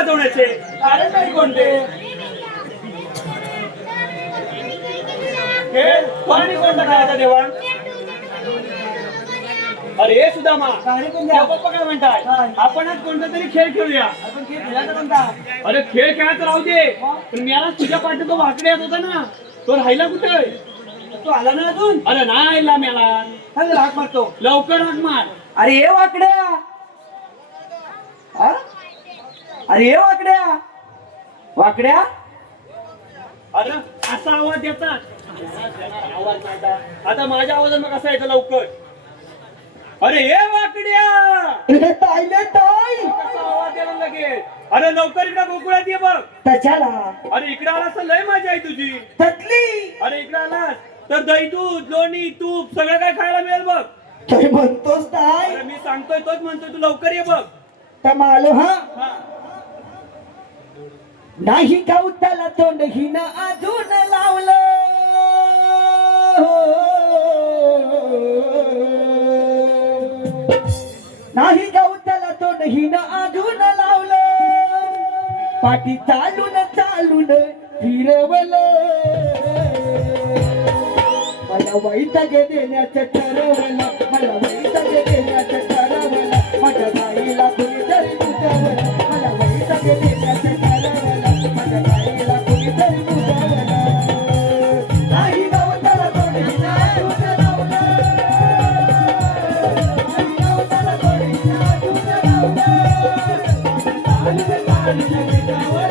वाजवण्याचे कारण तरी कोणते? खेळ कोणी कोणता खेळायचा देवा? अरे सुदामा, पप्पा काय म्हणताय? आपणच कोणता तरी खेळ खेळूया. आपण खेळ खेळायचा कोणता? अरे खेळ खेळायचा राहू दे, पण मी आज तुझ्या पाठी तो वाकडे येत होता ना, तो राहिला कुठे? तो आला ना अजून? अरे नाही आला मला. सांग हाक मारतो, लवकर हाक मार. अरे ये वाकड्या. हा? अरे ये वाकड्या. वाकड्या. अरे असा आवाज येतात. आवाज नाही. आता माझ्या आवाजात मग कसा येतो लवकर? अरे ये वाकड्या. ताईले ताई. कसा आवाज यायला लगेच? अरे लवकर इकडे गोकुळात ये बघ. त्याच्याला. अरे इकडे आलास तर लय मजा आहे तुझी. ततली. अरे इकडे आलास तर दही दूध लोणी तूप सगळं काय खायला मिळेल बघ. तरी म्हणतोस ताई. अरे मी सांगतोय तोच म्हणतोय, तू लवकर ये बघ. तर मालो हा हा. नाही गावताला तोंडही ना अजून लावलं. नाही गावताला तोंडही ना अजून लावलं. पाठी चालून चालून फिरवलं. मला वैताग देण्याचं ठरवलं. मला वैताग देण्याचं ठरवलं. माझ्या बाईला कुणीतरी बुजवलं. मला वैताग देण्याचं ठरवलं. माझ्या बाईला कुणीतरी बुजवलं. नाही गावताला तोंडही ना अजून लावलं. नाही गावताला तोंडही ना अजून लावलं. चालून चालून फिरवलं.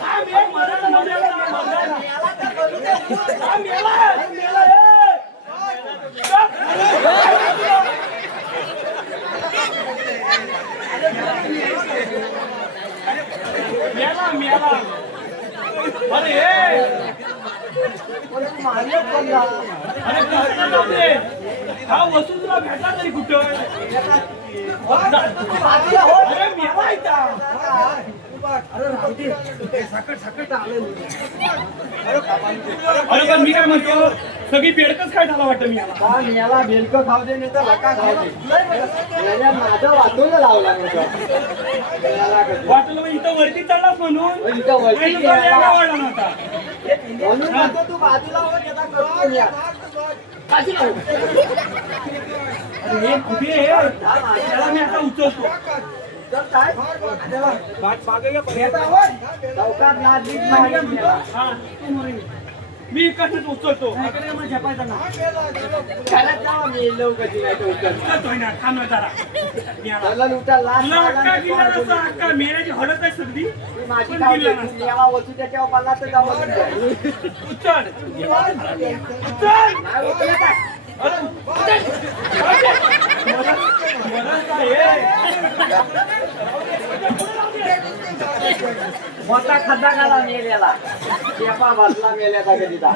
थांब, एक मराठा नवऱ्याला थांब, मेला, ए. मेला. अरे हे. अरे कसं जाऊ दे. हा वस्तू तुला भेटला तरी कुठं? अरे मेला इथं. अरे पण मी काय म्हणतो, सगळी बेडकच काय झाला वाटतं मी याला बेलकं खाऊ दे नाही तर लका खाऊ दे. माझं वाटून लावला वाटलं मग इथं वरती चढलास म्हणून. इथं वरती नाही तर तुला यायला वाढला नव्हता. म्हणून म्हणतो तू बाजूला हो, त्याचा करतो या. बाजूला हो. अरे हे कुठे आहे? त्याला मी आता उचलतो. तर काय? येता हो. चौकात लाजलीच नाही याला. हा, मी इकडच उचलतो. घरात जावा, मी येलो कधी नाही तो उचल. उचलतोय ना, थांब ना जरा. मी आला. चला लुटा लाज तुला लागा अक्का नाही गिल्ला कोणाला. नसता, अक्का मेल्याची हळद आहे सगळी. ती माझी पण खाऊ गिल्ला दे. नसता. तू याला वस्तू त्याच्यावर पाला तर जावं तुझं. उचल. उचल. नाही उचलत आहे. अरे, उचल. मरण काय आहे? मोठा खड्डा घाला मेल्याला. शेपा बसला मेल्याचा कधीचा.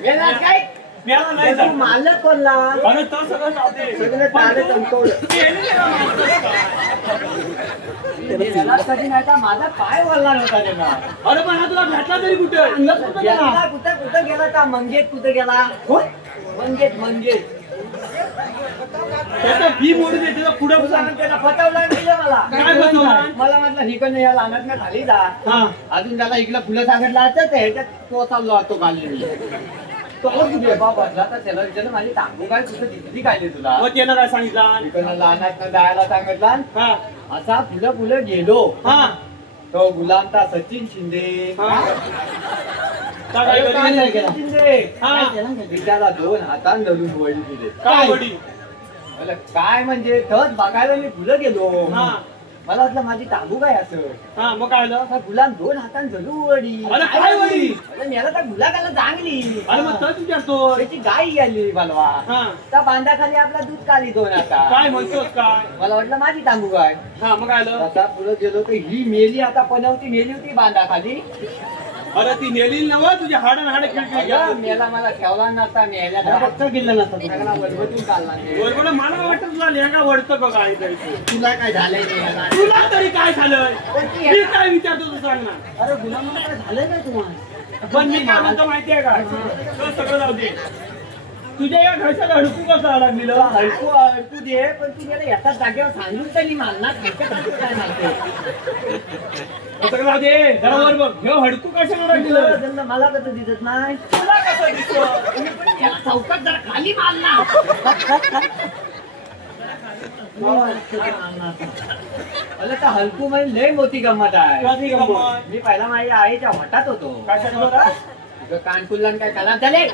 मेला काय? मेला नाही तू जात. मालक कोणला? अरे तर सगळं जाऊ दे. सगळं तारे चमकवलं. त्याला कधी नाही तर माझा पाय वळला नव्हता त्याला. अरे पण हा तुला भेटला तरी कुठे? अंगात कुठं गेला? गेला कुठं कुठं गेला का? मंगेत कुठं गेला? मंगेत त्याचा भी मोडून दे, त्याचा पुढं बसा. त्याला फटवला नाही मला. काय फसवलं? मला म्हटलं हिकडनं या लांबत ना खाली जा. हा. अजून त्याला इकडं फुलं सांगितलं असतं तर ह्याच्यात तो चाललो असतो काढलेली. तो कुठे बाबा तर त्याला विचारलं माझी तांबू काय कुठं दिसली काढली तुला? मग त्यानं काय सांगितलं? इकडनं लहानात जायला सांगितलं. हा. असा फुलं गेलो. हा. तो गुलामता सचिन शिंदे. हा. का काय सचिन करी? शिंदे. हा. त्याला 2 हातान धरून वळी दिले. काय वडी? मला काय म्हणजे तच बघायला मी फुलं गेलो. हा. मला वाटलं माझी तांबू काय असं. हा, मग काय झालं? आता गुलाम 2 हातान धरून वडी. अरे काय वडी? अरे मला त्या गुलाकाला चांगली. अरे मग तर विचारतो. त्याची गाई आली बलवा. हा. त्या बांधाखाली आपला दूध काली 2 हाता. काय म्हणतोस काय? मला वाटलं माझी तांबू काय. हा, मग काय झालं? आता पुढे गेलो तर ही मेली. आता पनवती मेली होती बांधाखाली. अरे ती नेली नव तुझ्या हाडन हाड खिळखिळ अगं, मेला मला ठेवला नसता मेल्या फक्त गेलं नसतं. सगळा वरबटून काढला ते. बरोबर मला वाटत तुला लेंगा वडतं का काय तरी. तुला काय झालंय मेल्याला? तुला तरी काय झालंय? मी काय विचारतो तू सांग ना. अरे गुलामाला काय झालंय काय तुम्हाला? पण मी काय म्हणतो माहितीये का? तो सगळं जाऊ दे. तुझ्या या घरच्यात अडकू कसं लागलेलं? अडकू दे पण तू मला एकाच जागेवर सांगून तरी मालना काय माहिती. सगळं जाऊ दे. जरा वर बघ. हे हडकू कशाला लागलेलं? मला कसं दिसत नाही. तुला कसं दिसतो? याला चौकात जरा खाली मारला. अरे का हलकू म्हणजे लय मोठी गंमत आहे. कधी गंमत? मी पहिला माझ्या आईच्या हटात होतो. कशाला बरं? तुझं कानकुल्लन काय कला झाले.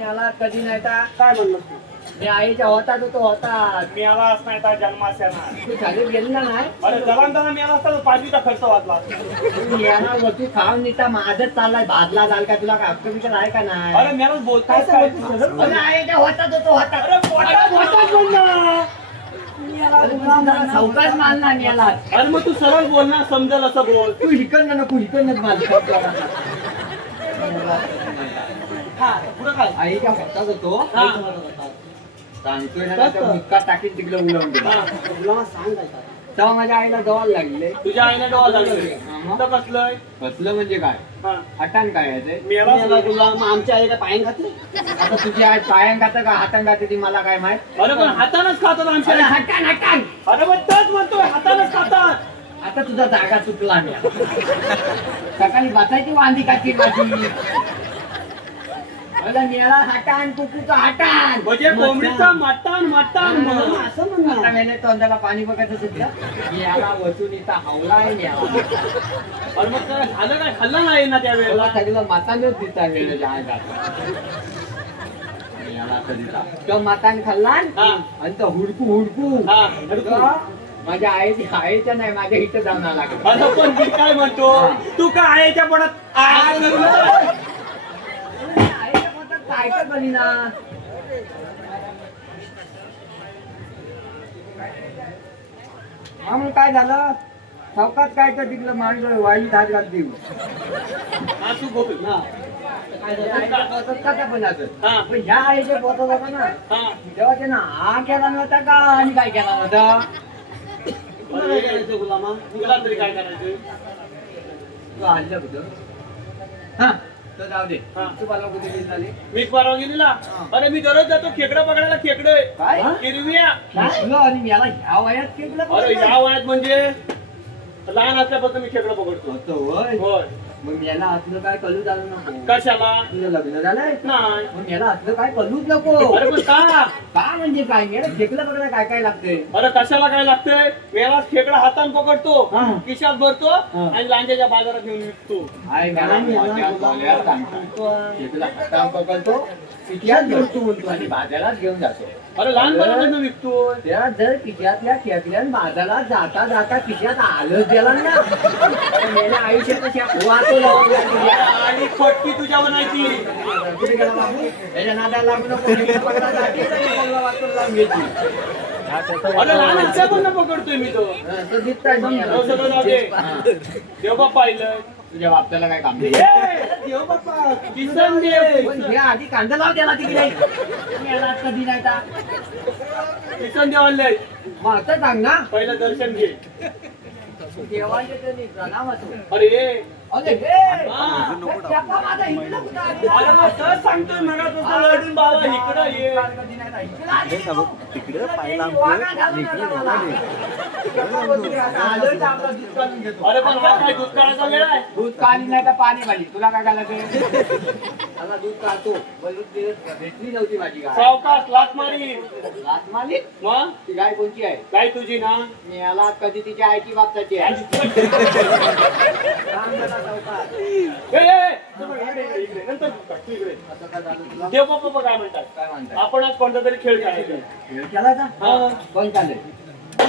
याला कधी नाही तर काय म्हणलं तू? मी आईच्या होतात होतो होतात. मी आला असता येता जन्मास्याना. तू शाळेत गेली ना नाही. अरे जलांताना मी आला असता तर पाचवीचा खर्च वाचला. तू याला वस्तू खाऊन निघता माझच चाललाय. भाजला जाल का तुला काय हक्क विचार आहे का नाही. अरे मला बोलताय काय? अरे आईच्या होतात होतो होतात. अरे पोटात पोटात बोल ना. चौकात मारला मी याला. अरे मग तू सरळ बोल ना, समजेल असं बोल. तू इकडनं नको इकडनंच मारला. हा, पुढं काय? आईच्या होतात होतो. हा. सांगतोय ना त्या मुक्का टाकीत तिकडे उलवून दिला. हा. तेव्हा माझ्या आईला जवळ लागले. तुझ्या आईने डोळा लागले. हा. तर कसलंय? कसलं म्हणजे काय हा. हटान काय आहे ते? मेला तुला. आमच्या आईला पायन खाते. आता तुझी आई पायन खातं का हातान खाते ती मला काय माहित. अरे पण हातानच खातात आमच्या. अरे हटान हटान. अरे मग तेच म्हणतोय, हातानच खातात. आता तुझा जागा चुकला मी. सकाळी बसायची वांदी काची माझी. अरे मेला हटान कुकूचा हटान. म्हणजे कोंबडीचा मटण मटण म्हणून असं आता म्हणणार. मेले तोंडाला पाणी बघायचं सुद्धा याला वचून इथं हावला आहे मेला. अरे मग काय झालं काय? खाल्लं नाही ना त्यावेळेला. सगळं मातानच दिसता वेळेच्या अंगात. याला कधीचा तो मातान खाल्ला हा. आणि तो हुडकू हुडकू हा. तो माझ्या आईच्या नाही माझ्या इथं जाऊन आला अरे पण मी काय म्हणतो तू काय आईच्या पोटात आईच्या पोटात काय काय बनी ना मग काय झालं चौकात काय तर तिकडं मांडलं वाईट हात घाल देऊ हा तू बोल ना हा. पण ह्या आईच्या पोटात होता ना हा तेव्हा त्यानं हा केला नव्हता का आणि काय केला नव्हता तुला काय करायचं गुलामा तुला तरी काय करायचं तू आणलं कुठं हा तर जाऊ दे हा. तू मला कुठे गेली मी परवानगी दिला अरे मी दररोज जातो खेकडं पकडायला खेकडे काय? हिरव्या आणि मला ह्या वयात केलं अरे या वयात म्हणजे लहान असल्यापासून मी खेकडं पकडतो होय मग याला असलं काय कलू झालं नको कशाला तुझं लग्न झालंय नाही मग याला असलं काय कलूच नको अरे पण का म्हणजे काय याला खेकलं बघायला काय काय लागतंय अरे कशाला काय लागतंय वेळा खेकडा हाताने पकडतो हा. खिशात भरतो आणि लांजाच्या बाजारात घेऊन विकतो हाय मला मोठ्या बोल्यात सांगतो. खेकलं हातानं पकडतो पिठ्यात भरतो म्हणतो आणि बाजारात घेऊन जातो अरे लहानपणापासून विकतो त्या जर खिशातल्या खेकल्यान बाजारात जाता जाता खिशात आलंच गेला ना तर मेल्या आयुष्यात कशा वाचू लावून गेला. आणि पटकी तुझ्या बनायची कुठे गेला बाबू याच्या नादाला लागू नको खेकडं पकडायला जाते तरी बोलवा वाचून लावून घ्यायची अरे लहान असल्यापासून पकडतोय मी तो तो दिसताय मी याला. हो, सगळं जाऊ दे. हा. देवबाप पाहिलं तुझ्या बापच्याला काय काम नाही देव बाप्पा किसन देव पण हे आधी कांदा लाव त्याला तिकडे याला कधी नाही का किसन देव आणलंय मग आता सांग ना पहिलं दर्शन घे देवाचे ते नाही, प्रणाम असो. अरे अरे हे, हा. त्याचा माझा इकडं कुठं आली? अरे मग तर सांगतोय मला तुझं लढून बाबा इकडं ये कधी नाही राहिली. इकडं आली. वागा घालून आला मला. त्याचा बसून आता आलोय तर आपला दूध काढून घेतो. अरे पण हा काय दूध काढायचा वेळ आहे दूध काढली नाही तर पाणी घाली तुला काय घालायचं मला दूध काढतो बलून भेटली नव्हती माझी गाय सावकाश लात मारी लाथ मारली मग ती गाय कोणची आहे काय तुझी ना मी याला कधी तिच्या आईची बापताची आहे सांग मला सावकार. इकडे नंतर दूध काढ, तू इकडे असं काय झालं तुला? देव बाप्पा काय म्हणतात काय म्हणताय? आपण आज कोणता तरी खेळ खेळायचा खेळ केला का? हा. कोण चाललंय?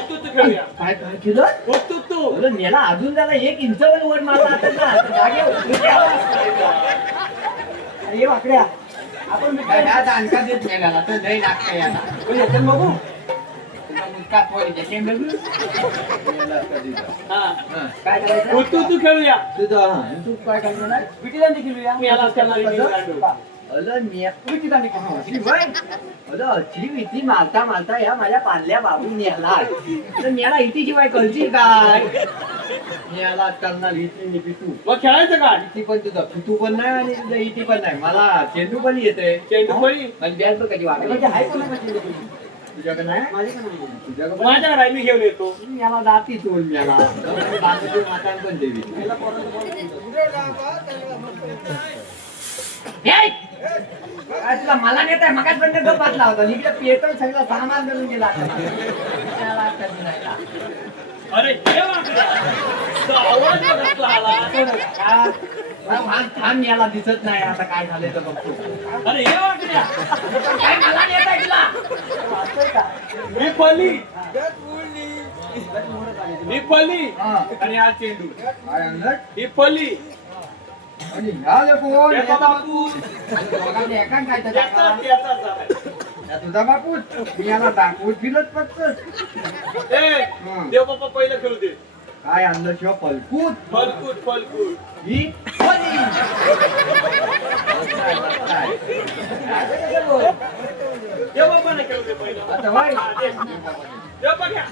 तू खेळूया काय काय केलं? तू बोललो, मेला अजून त्याला 1 इंचवर वर मारला असेल ना, तर जागेवर उभं केला. अरे वाकड्या आपण काय ह्या दांडका देत मेल्याला, तर लय लागतंय याला. कोण येतं बघू तुला मुसकात पोळीचे शेंग लागली? मेला कधीचा. हा हं, काय करायचं? तू खेळूया तुझं, हं, तू काय करणार? विटी दांडी खेळूया मी याला करणार अलं मी विटी दांडी खेळूया अलं अची भीती मारता मारता या माझ्या पार्ल्या बाबून याला तर मला इथे शिवाय कळची काय याला करणार इथे निपी तू मग खेळायचं का इथे पण तुझं फिटू पण नाही आणि तुझं इथे पण नाही मला चेंडू पण येते चेंडू फळी आणि बॅट पण कधी वाटत म्हणजे आहे कोणाकडे तुझ्याकडे नाही माझ्याकडे नाही तुझ्याकडे पण माझ्या घरात मी घेऊन येतो याला जाती तू याला बाजूची माता पण देवी हे! काय तुला मला नेत आहे मगाच पण गप बसला होता इकडे पेटो सगळं सामान धरून गेला त्याला कधी नाही का? अरे हे वाकडा. तो आवाज बघ कसला आला. थांब याला दिसत नाही आता काय झालंय तर बघतो अरे हे वाकड्या. काय मला नेत आहे तुला मी फली मी फली हा. आणि हा चेंडू काय अंगठ ही फली आणि ह्या जे कोण त्याचा बापू दोघांनी एका काय तर त्याचा दाखवा. त्याचाच आहे. या तुझा बापूच मी याला दाखवून दिलंच फक्त ए देव बाप्पा पहिलं खेळू दे काय आणलं शिवा पलकूत फलकूट ही फली. काय? देव बाप्पाने खेळू दे पहिलं आता होय. हा, दे. देव बाप्पा घ्या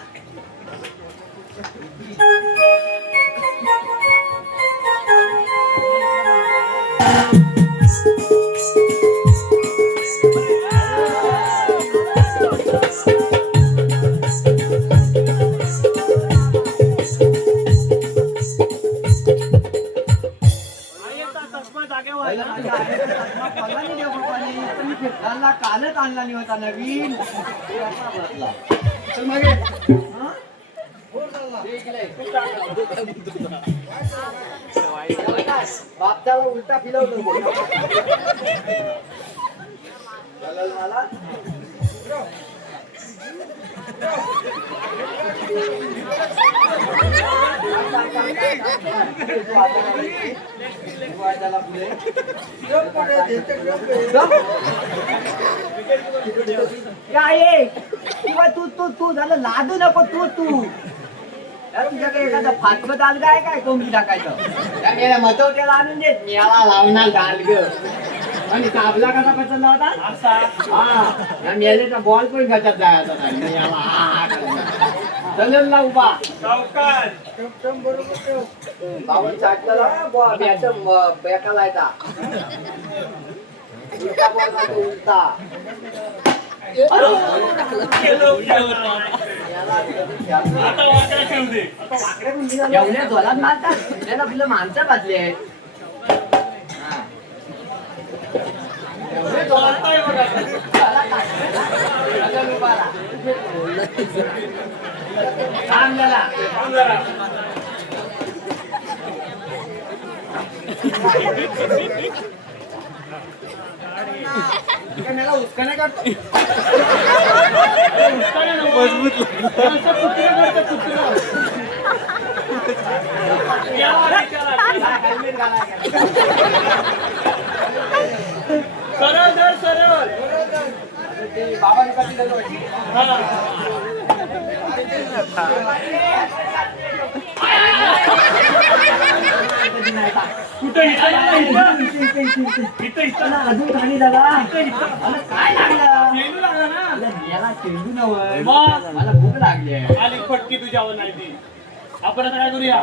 पहिला माझ्या आईचा चष्मा पडला नाही देव बाप्पाने. तर मी फिरताना कालच आणला नाही होता नवीन ते असा बसला. तर मग हे, हं? ते इकडे. बापच्याला उलटा फिरवतो चालेल मला काय किंवा तू तू तू झालं लादू नको तू तू तुझ्याकडे एखादा फाटकं दाल काय कोंबडी टाकायचं मेरा मतवट्याला आणून देत मेला लावणार दाल ग आणि काबला कसा पचला होता असा हा मेलेचा बॉल पण गटात जायचा चल ना उभा सावकार बावन चाटला बेकाला येता उलटा बॉल मारतो, उलटा आता वाकडा खेळू दे. एवढ्या जोरात मारतात त्याला आपलं माणसं बाजले आहेत एवढे जोरात नाही मारत. चल उभा राहा. थांब जरा. थांब जरा. मला उसकाने काढतो मजबूत कुत्र करतं कुत्र. हेल्मेट घाला सरळ धर सरळ. बाबा कधी जातो हा. कुठं इथं अजून खाली झाला इथं. काय लागलं चेंडू लागला ना. याला चेंडू नव्हतं मग? मला भूक लागली आहे. आली फटकी तुझ्यावर नाही ती. आपण आता काय करूया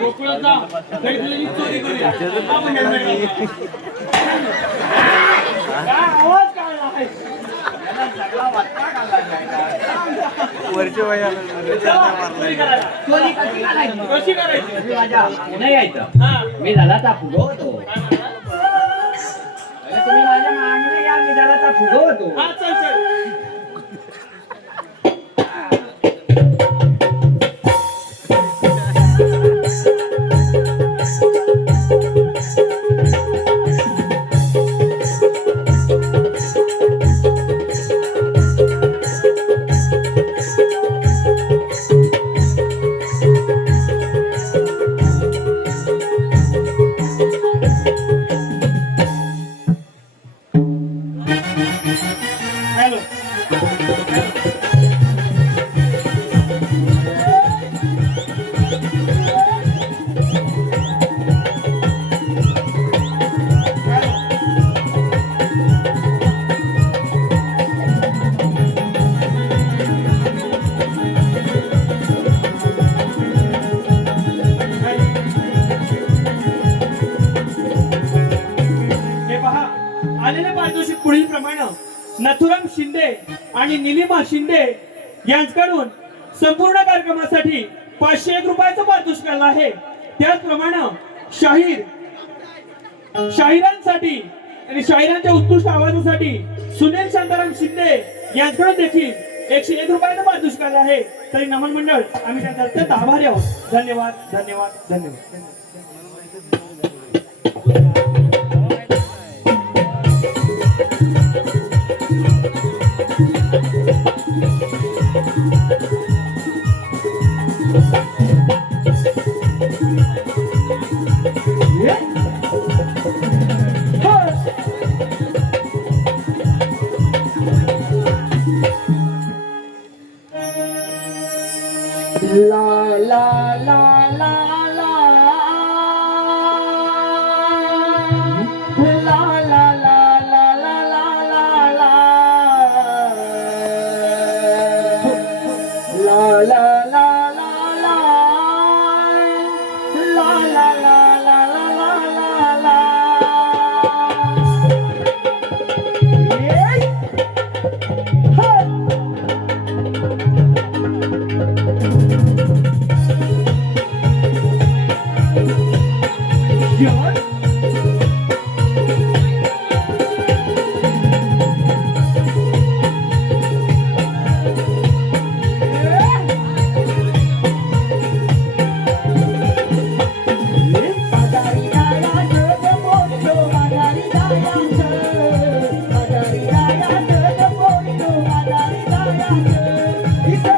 गोकुळात जा भेटलेली चोरी करूया. आपण helmet घालू. काय आवाज काय आहे? याला सगळा वट्टा घालला काय चोरी करायला. चोरी कशी घालायची कशी करायची? मी माझ्या पुणे यायचं हा. मी झालाचा फुगवतो काय म्हणता? तुम्ही माझ्या मागणी या मी झालाचा फुगवतो हा चल चल. हॅलो. हे पहा आलेले पारितोषिक पुढील प्रमाणे नथुराम शिंदे आणि निलिमा शिंदे यांच्याकडून संपूर्ण कार्यक्रमासाठी 501 रुपयाचं पारितोषिक आलं आहे. त्याचप्रमाणे शाहिरांसाठी आणि शाहिरांच्या उत्कृष्ट आवाजासाठी सुनील शांताराम शिंदे यांच्याकडून देखील 101 रुपयाचं पारितोषिक आलं आहे. तरी नमन मंडळ आम्ही त्यांचा अत्यंत आभारी आहोत. धन्यवाद धन्यवाद धन्यवाद. La la la la la la la la la la la la la la la He said,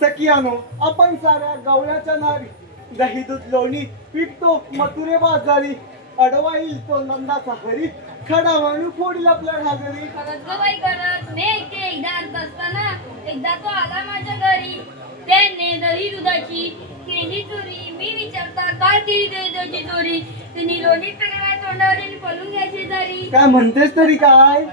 सखियानो, आपण साऱ्या गवळ्याच्या नारी दही दूध लोणी विकतो मथुरे बाजारी अडवा येईल तो नंदाचा हरी खडा वाणू फोडील आपल्या घागरी. खरंच ग बाई खरंच. मी एकटे एकदा अर्ध असताना एकदा तो आला माझ्या घरी. त्याने दही दुधाची केली चोरी. मी विचारता काय केली दही दुधाची चोरी. तिने लोणीत पेगळ्या तोंडावर आणि पळून घ्या शेजारी. काय म्हणतेस तरी काय?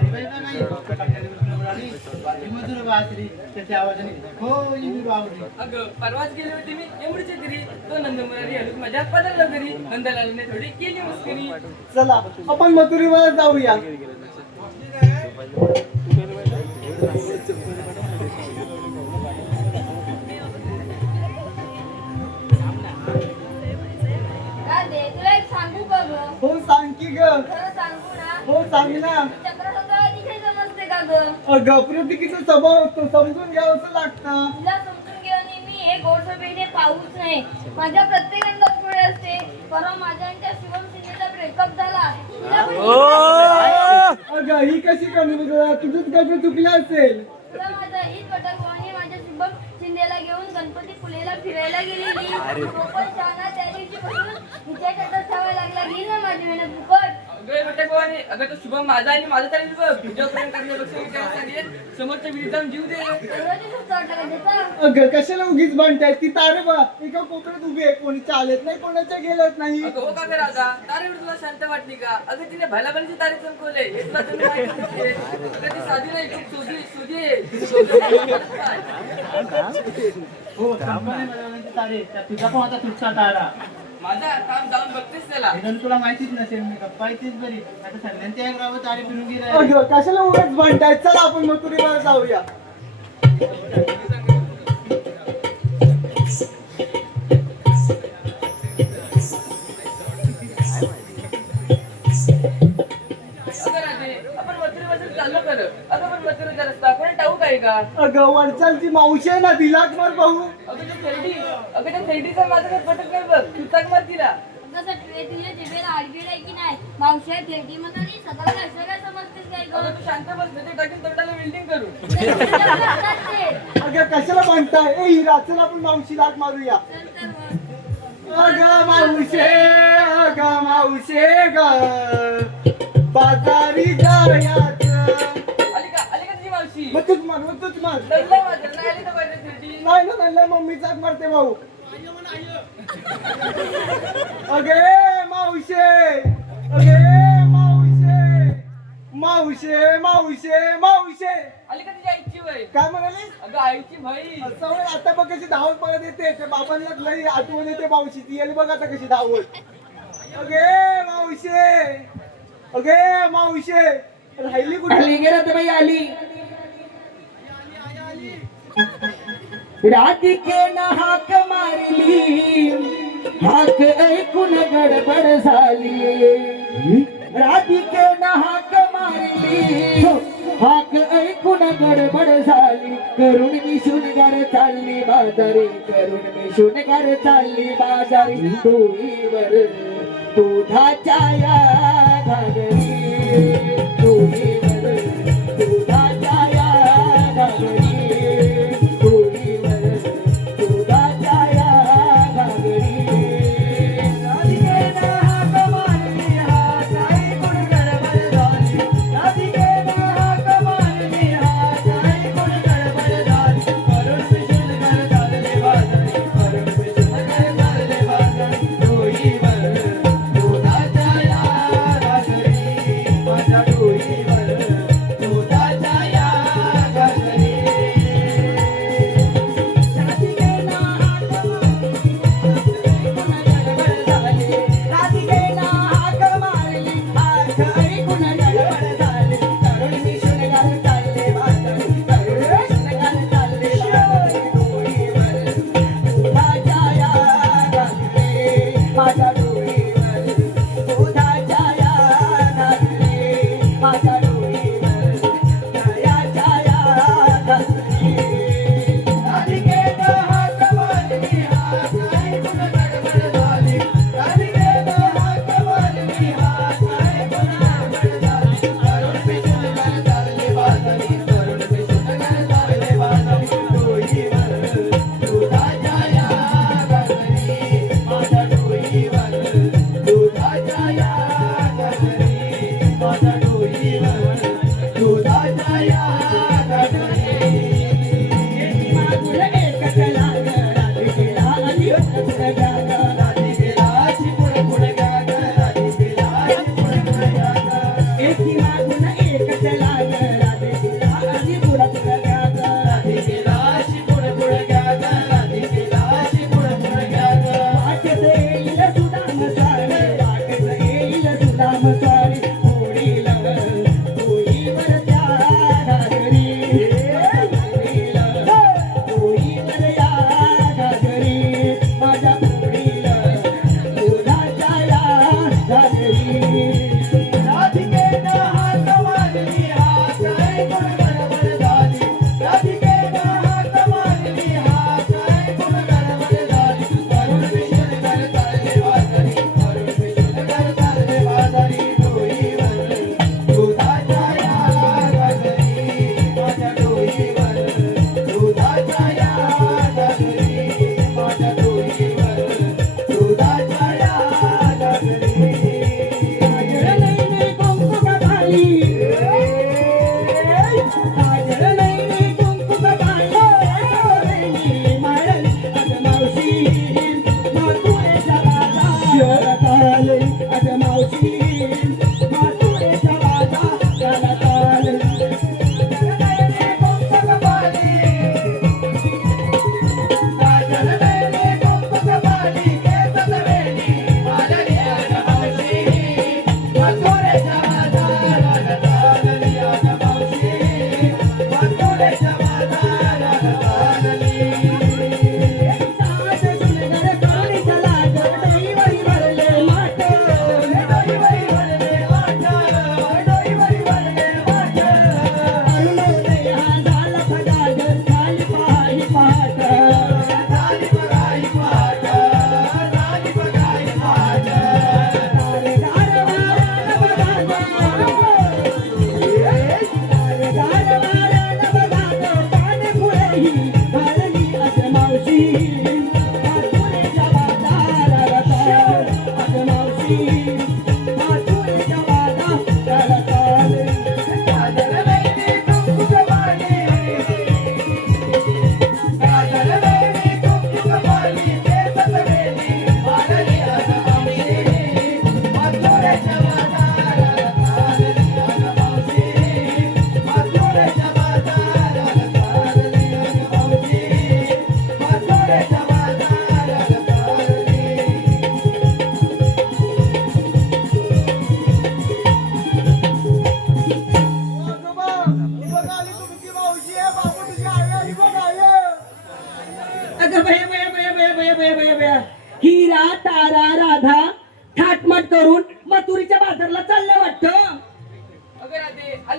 अगं परवाच गेले होते मी एवढीच्या घरी. तो नंदमुरारी हलून माझ्या पदाला घरी. नंदलालने थोडी केली मस्करी. चला आपण मथुरेवर जाऊया. राधे, तुला एक सांगू का ग? हो सांग की ग. खरं सांगू ना? हो सांग ना. चक्रसुद्धा अतिशय समजते का ग? गप्रतिकीचा स्वभाव असतो समजून घ्यावंच लागतं. तुला समजून घे आणि मी हे गोडसोबीने पाहूच नाही. माझ्या प्रत्येक अंगात पुढे असते. परवा माझ्या आणि त्या शुभम सिंगचा ब्रेकअप झाला. तिला पण अगं ही कशी कमी तुझंच गप्प चुकलं असेल. तुला माझा हीच वटकवाणी माझ्या शुभम शिंदेला घेऊन गणपती फुलेला फिरायला गेलेली. तो पण शाळा त्या दिवशीपासून हिच्या हातात ठेवायला लागला. गेली ना माझी मेहनत फुकट. अगं बेटा कोणी अगं तो शुभम माझा आणि माझा तरी बघ. तुझ्या प्रेम करण्यापेक्षा विचारायला समोरच्या विधी जाऊन जीव दे. सर्वांची सुस्त वाटलं का त्याचा? अगं कशाला उगीच बनताय ती तारे बा एका कोपऱ्यात उभी आहे. कोणी चालत नाही कोणाच्या गेलत नाही. अगं हो का ग राजा तारेवर तुला शांत वाटली का? अगं तिने भैलाबाईची तारे चमकवले हे तुला तुम्ही माहिती नसते. अगं ती साधी नाही खूप सोजी आहे. तुझा पण आता तुझचा तारा माझा काम जाऊन बघतेस त्याला. तुला माहितीच नसेल मी गप्पा येतेच बरी. आता सगळ्यांच्या एक गावात तारे फिरून गेले. अगं कशाला उगाच बनताय. चला आपण मथुरेवर जाऊया. अगं राजे आपण मथुरेपासून चाललो खरं. अगं पण मथुरेचा रस्ता कोणी टाऊ काय का? अगं वरचालची मावशी आहे ना तिला मार पाहू. अगं त्या थेरडीचा माझं घर पटत नाही बघ. तू चाक मार तिला. कसं तुझ्या जिभेला आडबीड आहे की नाही? मावशी थेरडी म्हणाली सगळं असं काय समजतेस काय अगं ग? तू शांत बस नाही ते टाकीन तोंडाला वेल्डिंग करू. तुझ्या हातात ते. अगं कशाला बनताय. ए हिरा चल आपण मावशी लाट मारूया. चल तर मग. अगं मावशे ग बाजारी जायाचं. आली का तुझी मावशी? मग तूच मार. लढलंय माझं नाही आली तर पाहिजे थेरडी. नाही ना नाही मम्मी चाक मारते भाऊ. अगे मावशे मावशे मावशे मावशे आली का तुझ्या आईची वय काय म्हणाली अगं आईची म्हैस असं होय, आता बघ कशी धावत पळत येते त्या बाबांना लई आठवण येते मावशीची याला बघ आता कशी धावत अगे मावशे अगे मावशे राहिली कुठे आली गेला तर बाई आली राधिकेनं हाक मारली हाक ऐकून गडबड झाली राधिकेनं हाक मारली हाक ऐकून गडबड झाली करून मिशून घर चालली बाजारी करून मिशून घर चालली बाजारी डोईवर दुधाच्या या घागरी डोईवर दुधाच्या या घागरी डोईवर दुधाच्या या घागरी राधिकेनं हाक मारली हाक ऐकून गडबड झाली राधिकेनं हाक मारली हाक ऐकून गडबड झाली करून मिशून घर चालले बाजारी करून मिशून घर चालले बाजारी डोईवर दुधाच्या या घागरी माझ्या डोईवर दुधाच्या या घागरी राधिकेनं हाक मारली हाक ऐकून गडबड झाली करून मिशून घर चालले बाजारी करून मिशून घर चालले बाजारी डोईवर दुधाच्या या घागरी माझ्या डोईवर दुधाच्या या घागरी माझ्या डोईवर दयाच्या या घागरी राधिकेनं हाक मारली हाक ऐकून गडबड झाली राधिकेनं हाक मारली हाक ऐकून गडबड झाली करून मिशून घर चालले बाजारी करून मिशून घर चालले बाजारी डोईवर दुधाच्या या घागरी माझ्या डोईवर दुधाच्या या घागरी माझ्या डोईवर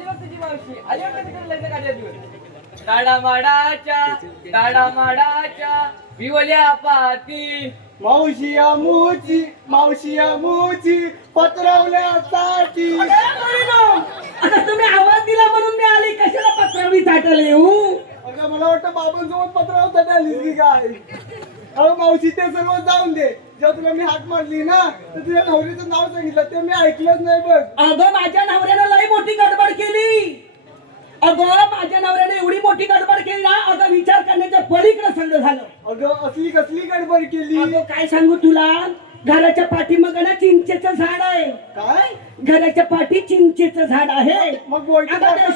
बघ तुझी मावशी आली बघ कधी लग्न काढल्या दिवस डाडा माडाच्या विवल्या पाती मावशी अमूची पत्रवल्यासाठी. आता तुम्ही आवाज दिला म्हणून मी आली, कशाला पत्रावी चाटले येऊ. अगं मला वाटतं बाबांसोबत पत्रावतात आलीस की काय. अहो मावशी ते सर्व जाऊन दे. जेव्हा तुला मी हाक मारली ना तर तुझ्या नवरीचं नाव सांगितलं ते मी ऐकलंच नाही बघ. अगं माझ्या नवऱ्यानं लई मोठी गडबड केली. अगं माझ्या नवऱ्याने एवढी मोठी गडबड केली ना, अगं विचार करण्याच्या पलीकडे सगळं झालं. अगं असली कसली गडबड केली. अगं काय सांगू तुला, घराच्या पाठीमागं ना चिंचेचं झाड आहे. काय घराच्या पाठी चिंचेचं झाड आहे. मग बोलतो अगं त्या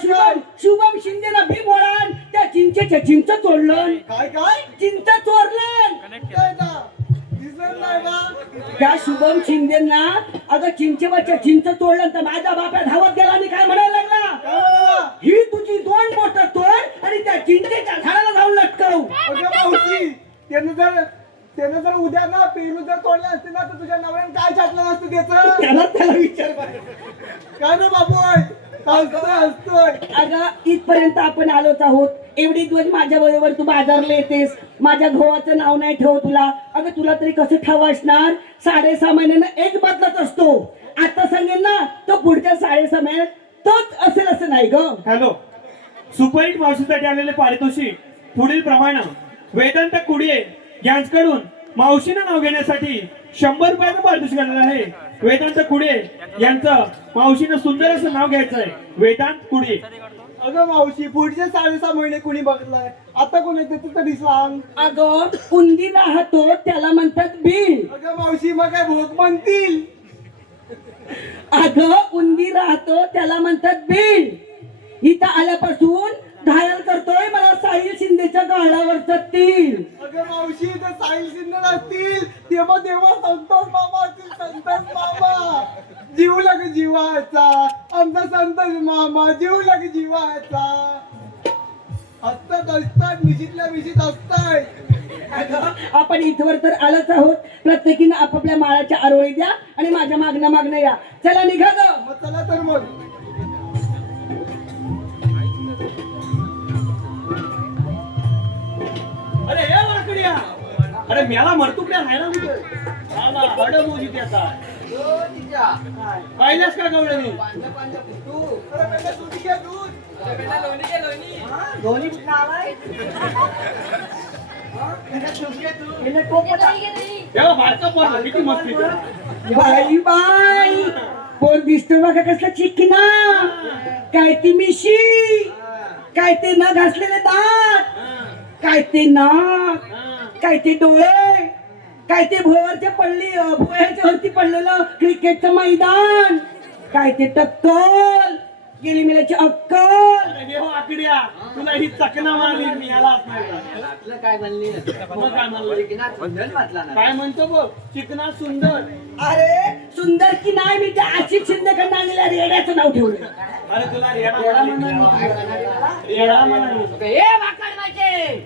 शुभम शिंदेला भीम वळण त्या चिंचेच्या चिंच तोडलं. काय काय चिंच चोरलं. काय ना? दिसत नाही का? त्या शुभम शिंदेना अगं चिंचेवरच्या चिंच तोडलं तर माझा बापा धावत गेला आणि काय म्हणायला लागला, काय म्हणाला? ही तुझी दोन बोटं तोड आणि त्या चिंचेच्या झाडाला जाऊन लटकव. अगं मावशी त्यानं जर उद्या ना पेरू जर तोडले असते ना तर तुझ्या नवऱ्यानं काय छाटलं असतं त्याचं. त्याला विचार काय ना बाबू हसतोय. अगं इथपर्यंत आपण आलोच आहोत. एवढी दिवस माझ्या बरोबर तू बाजारला येतेस, माझ्या घोवाचं नाव नाही ठेव तुला. अगं तुला तरी कसं ठाव असणार, 6.5 महिन्यानं एक बदलत असतो. आता सांगेन ना तो पुढच्या 6.5 महिन्यात तोच असेल असं नाही ग. हॅलो, सुपरहिट मावशीसाठी आलेले पारितोषिक पुढील प्रमाणे वेदांत कुडिये यांच्याकडून मावशीनं नाव घेण्यासाठी 100 रुपयाचं पारितोषिक आलेलं आहे. वेदांत कुडिये यांचं मावशीनं सुंदर असं नाव घ्यायचं आहे, वेदांत कुडिये. अगं मावशी पुढचे 6.5 महिने कुणी बघितलंय, आता कोण येते तू तरी सांग. अगं उंदी राहतो त्याला म्हणतात बील. अगं मावशी मग काय भोग म्हणतील. अगं उंदी राहतो त्याला म्हणतात बील. इथं आल्यापासून घायल करतोय मला साहिल शिंदेच्या गालावरचं तीळ. अगं मावशी जर साहिल शिंदे असतील तेव्हा देवा संतोष मामा असतील. संतोष मामा जीव लाग जीवाचा, आमचा संतोष मामा जीव लाग जीवाचा. असतात मिशीतल्या मिशीत असताय. आपण इथवर तर आलोच आहोत. प्रत्येकीनं आपापल्या माळाच्या आरोळी द्या आणि माझ्या मागणं या. चला निघा ग. मग चला तर मग. अरे हे वाकड्या, अरे मेला मरतुकड्या राहायला कुठे मोजी त्याचा पाहिल्यास का गवळणी. दोन्ही कुठं आलाय? तेव्हा भारता पण किती मस्ती. बाई बाई पोर दिसतो बघा कसला चिकना. काय ती मिशी, काय ते न घासलेले दात, काय ते नाक, काय ते डोळे, काय ते भुवरच्या वरती पडलेलं क्रिकेटचं मैदान, काय ते टक्कल, गेली मिल्याची अक्कल. आकड्या तुला ही चकना मारली मिळाला. आपलं काय म्हणली? मग काय म्हणलं? म्हटला ना. काय म्हणतो बघ, चिकना सुंदर. अरे सुंदर की नाही, मी त्या आशिष शिंदेकडनं आलेल्या रेड्याचं नाव ठेवलं. अरे तुला रेडा म्हणाली. ए वाकडवाचे,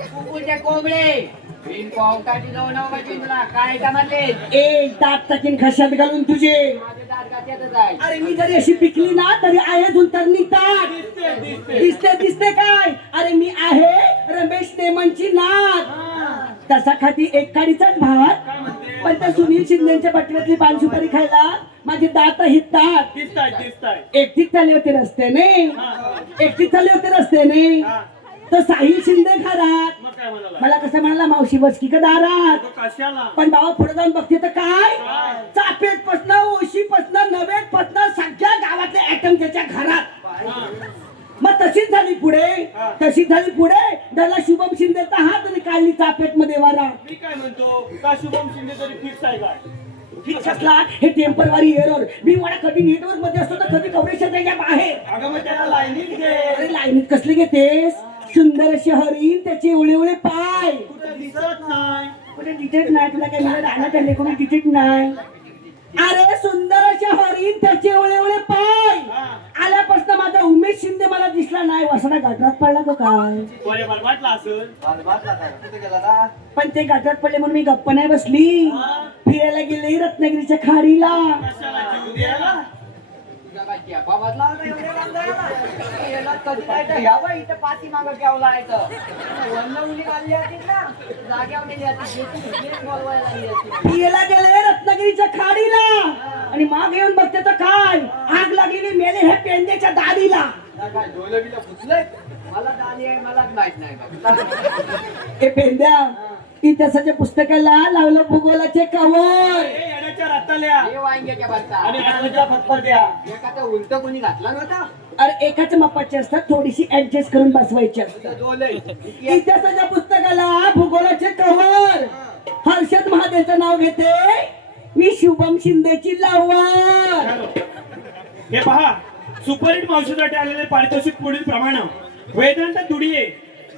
कुकुलचे कोंबडे, बिन पावकाची जाऊ नवकाची तुला काय जमले? एक दात टाकीन खशात घालून तुझे. माझे दात गाठ्यातच आहे. अरे मी जरी अशी पिकली ना तरी आहे अजून तर निघतात. दिसते दिसते काय, अरे मी आहे रमेश नेमनची नात. तसा खाती एक काडीचाच भात, पण त्या सुनील शिंदेच्या बटव्यातली पान सुपारी खायला माझे दात हिततात. एकटीच चालले होते रस्त्याने, तर साहिल शिंदे घरात. मला कसं म्हणाला, मावशी बसकी का दारात. पण बाबा पुढे जाऊन बघते तर काय, चापेट पसणं, ओशी पसणं, नवेट पसणं, सगळ्या गावातले ऍटम त्याच्या घरात. मग तशीच झाली पुढे त्याला शुभम शिंदेचा हात आणि काढली चापेट मध्ये वारा. मी काय म्हणतो, का शुभम शिंदे तरी फिक्स आहे काय? फिक्स असला हे टेम्पररी एरर. मी मला कधी नेटवर्क मध्ये असतो तर कधी कव्हरेज त्याच्या बाहेर. अगं मग त्याला लाईनीत घे. अरे लाईनीत कसले घेतेस, सुंदर अशी हरीण, त्याचे एवढे पाय. कुठे दिसत नाही. कुठे डिटेक्ट नाही, तुला काय मला राहण्यात आले कोणी डिटेक्ट नाही. अरे सुंदर अशा हरीण, त्याचे एवढे पाय. आल्यापासून माझा उमेश शिंदे मला दिसला नाही. वसडा गटारात पडला का काय? बरोबर वाटला असेल. कुठे गेला का? पण ते गटारात पडले म्हणून मी गप्प नाही बसली. फिरायला गेले रत्नागिरीच्या खाडीला. कशाला जीव द्यायला? तुझा काय कॅपा बदला होता एवढ्या लांब याला कधी नाही तर ह्या बाई इथं पाठी मागं केवला आहे तर वन्न मुली आली असतील ना जाग्यावर गेली असतील बोलवायला लागली असतील गेला गेले रत्नागिरीच्या खाडीला आणि माग येऊन बघते तर काय आग लागलेली मेले हे पेंद्याच्या दाढीला. काय डोलं बिलं फुटलंय मला दाली आहे मलाच माहित नाही बघ. हे पेंद्या इतिहासाच्या पुस्तकाला लावलं भूगोलाचे कवर. ए, येण्याच्या रताल्या हे वांग्याच्या बसता आणि गाण्याच्या फतफत्या. एखादा उलट कोणी घातला नव्हता अरे एकाच मापाची असतात थोडीशी ऍडजस्ट करून बसवायची असतात. डोलय इतिहासाच्या पुस्तकाला भूगोलाचे कवर. हर्षद महादेवचं नाव घेते मी शुभम शिंदेची लावण. चलो. हे पहा सुपरहिट मावशीसाठी आलेले पारितोषिक पुढील प्रमाणे वेदांत दुडिये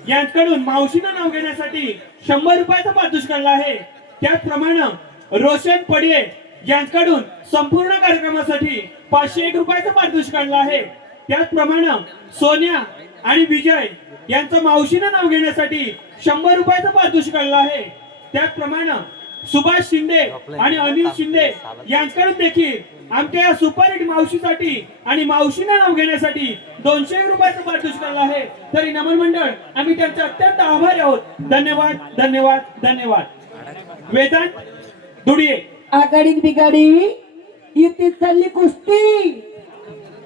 यांच्याकडून मावशीनं नाव घेण्यासाठी 100 रुपयाचा पारितोषिक काढला आहे. त्याचप्रमाणे रोशन पडिये यांच्याकडून संपूर्ण कार्यक्रमासाठी 501 रुपयाचा पारितोषिक काढला आहे. त्याचप्रमाणे सोन्या आणि विजय यांचं मावशीनं नाव घेण्यासाठी 100 रुपयाचा पारितोषिक काढला आहे. त्याचप्रमाणे सुभाष शिंदे आणि अनिल शिंदे यांच्याकडून देखील आमच्या या सुपरहिट मावशीसाठी आणि मावशीनं नाव घेण्यासाठी 201 रुपयाचं पारितोषिक काढलं आहे. तरी नमन मंडळ आम्ही त्यांचे अत्यंत आभारी आहोत. धन्यवाद धन्यवाद धन्यवाद. वेदांत दुडिये. आघाडीत बिगाडी युतीत चालली कुस्ती.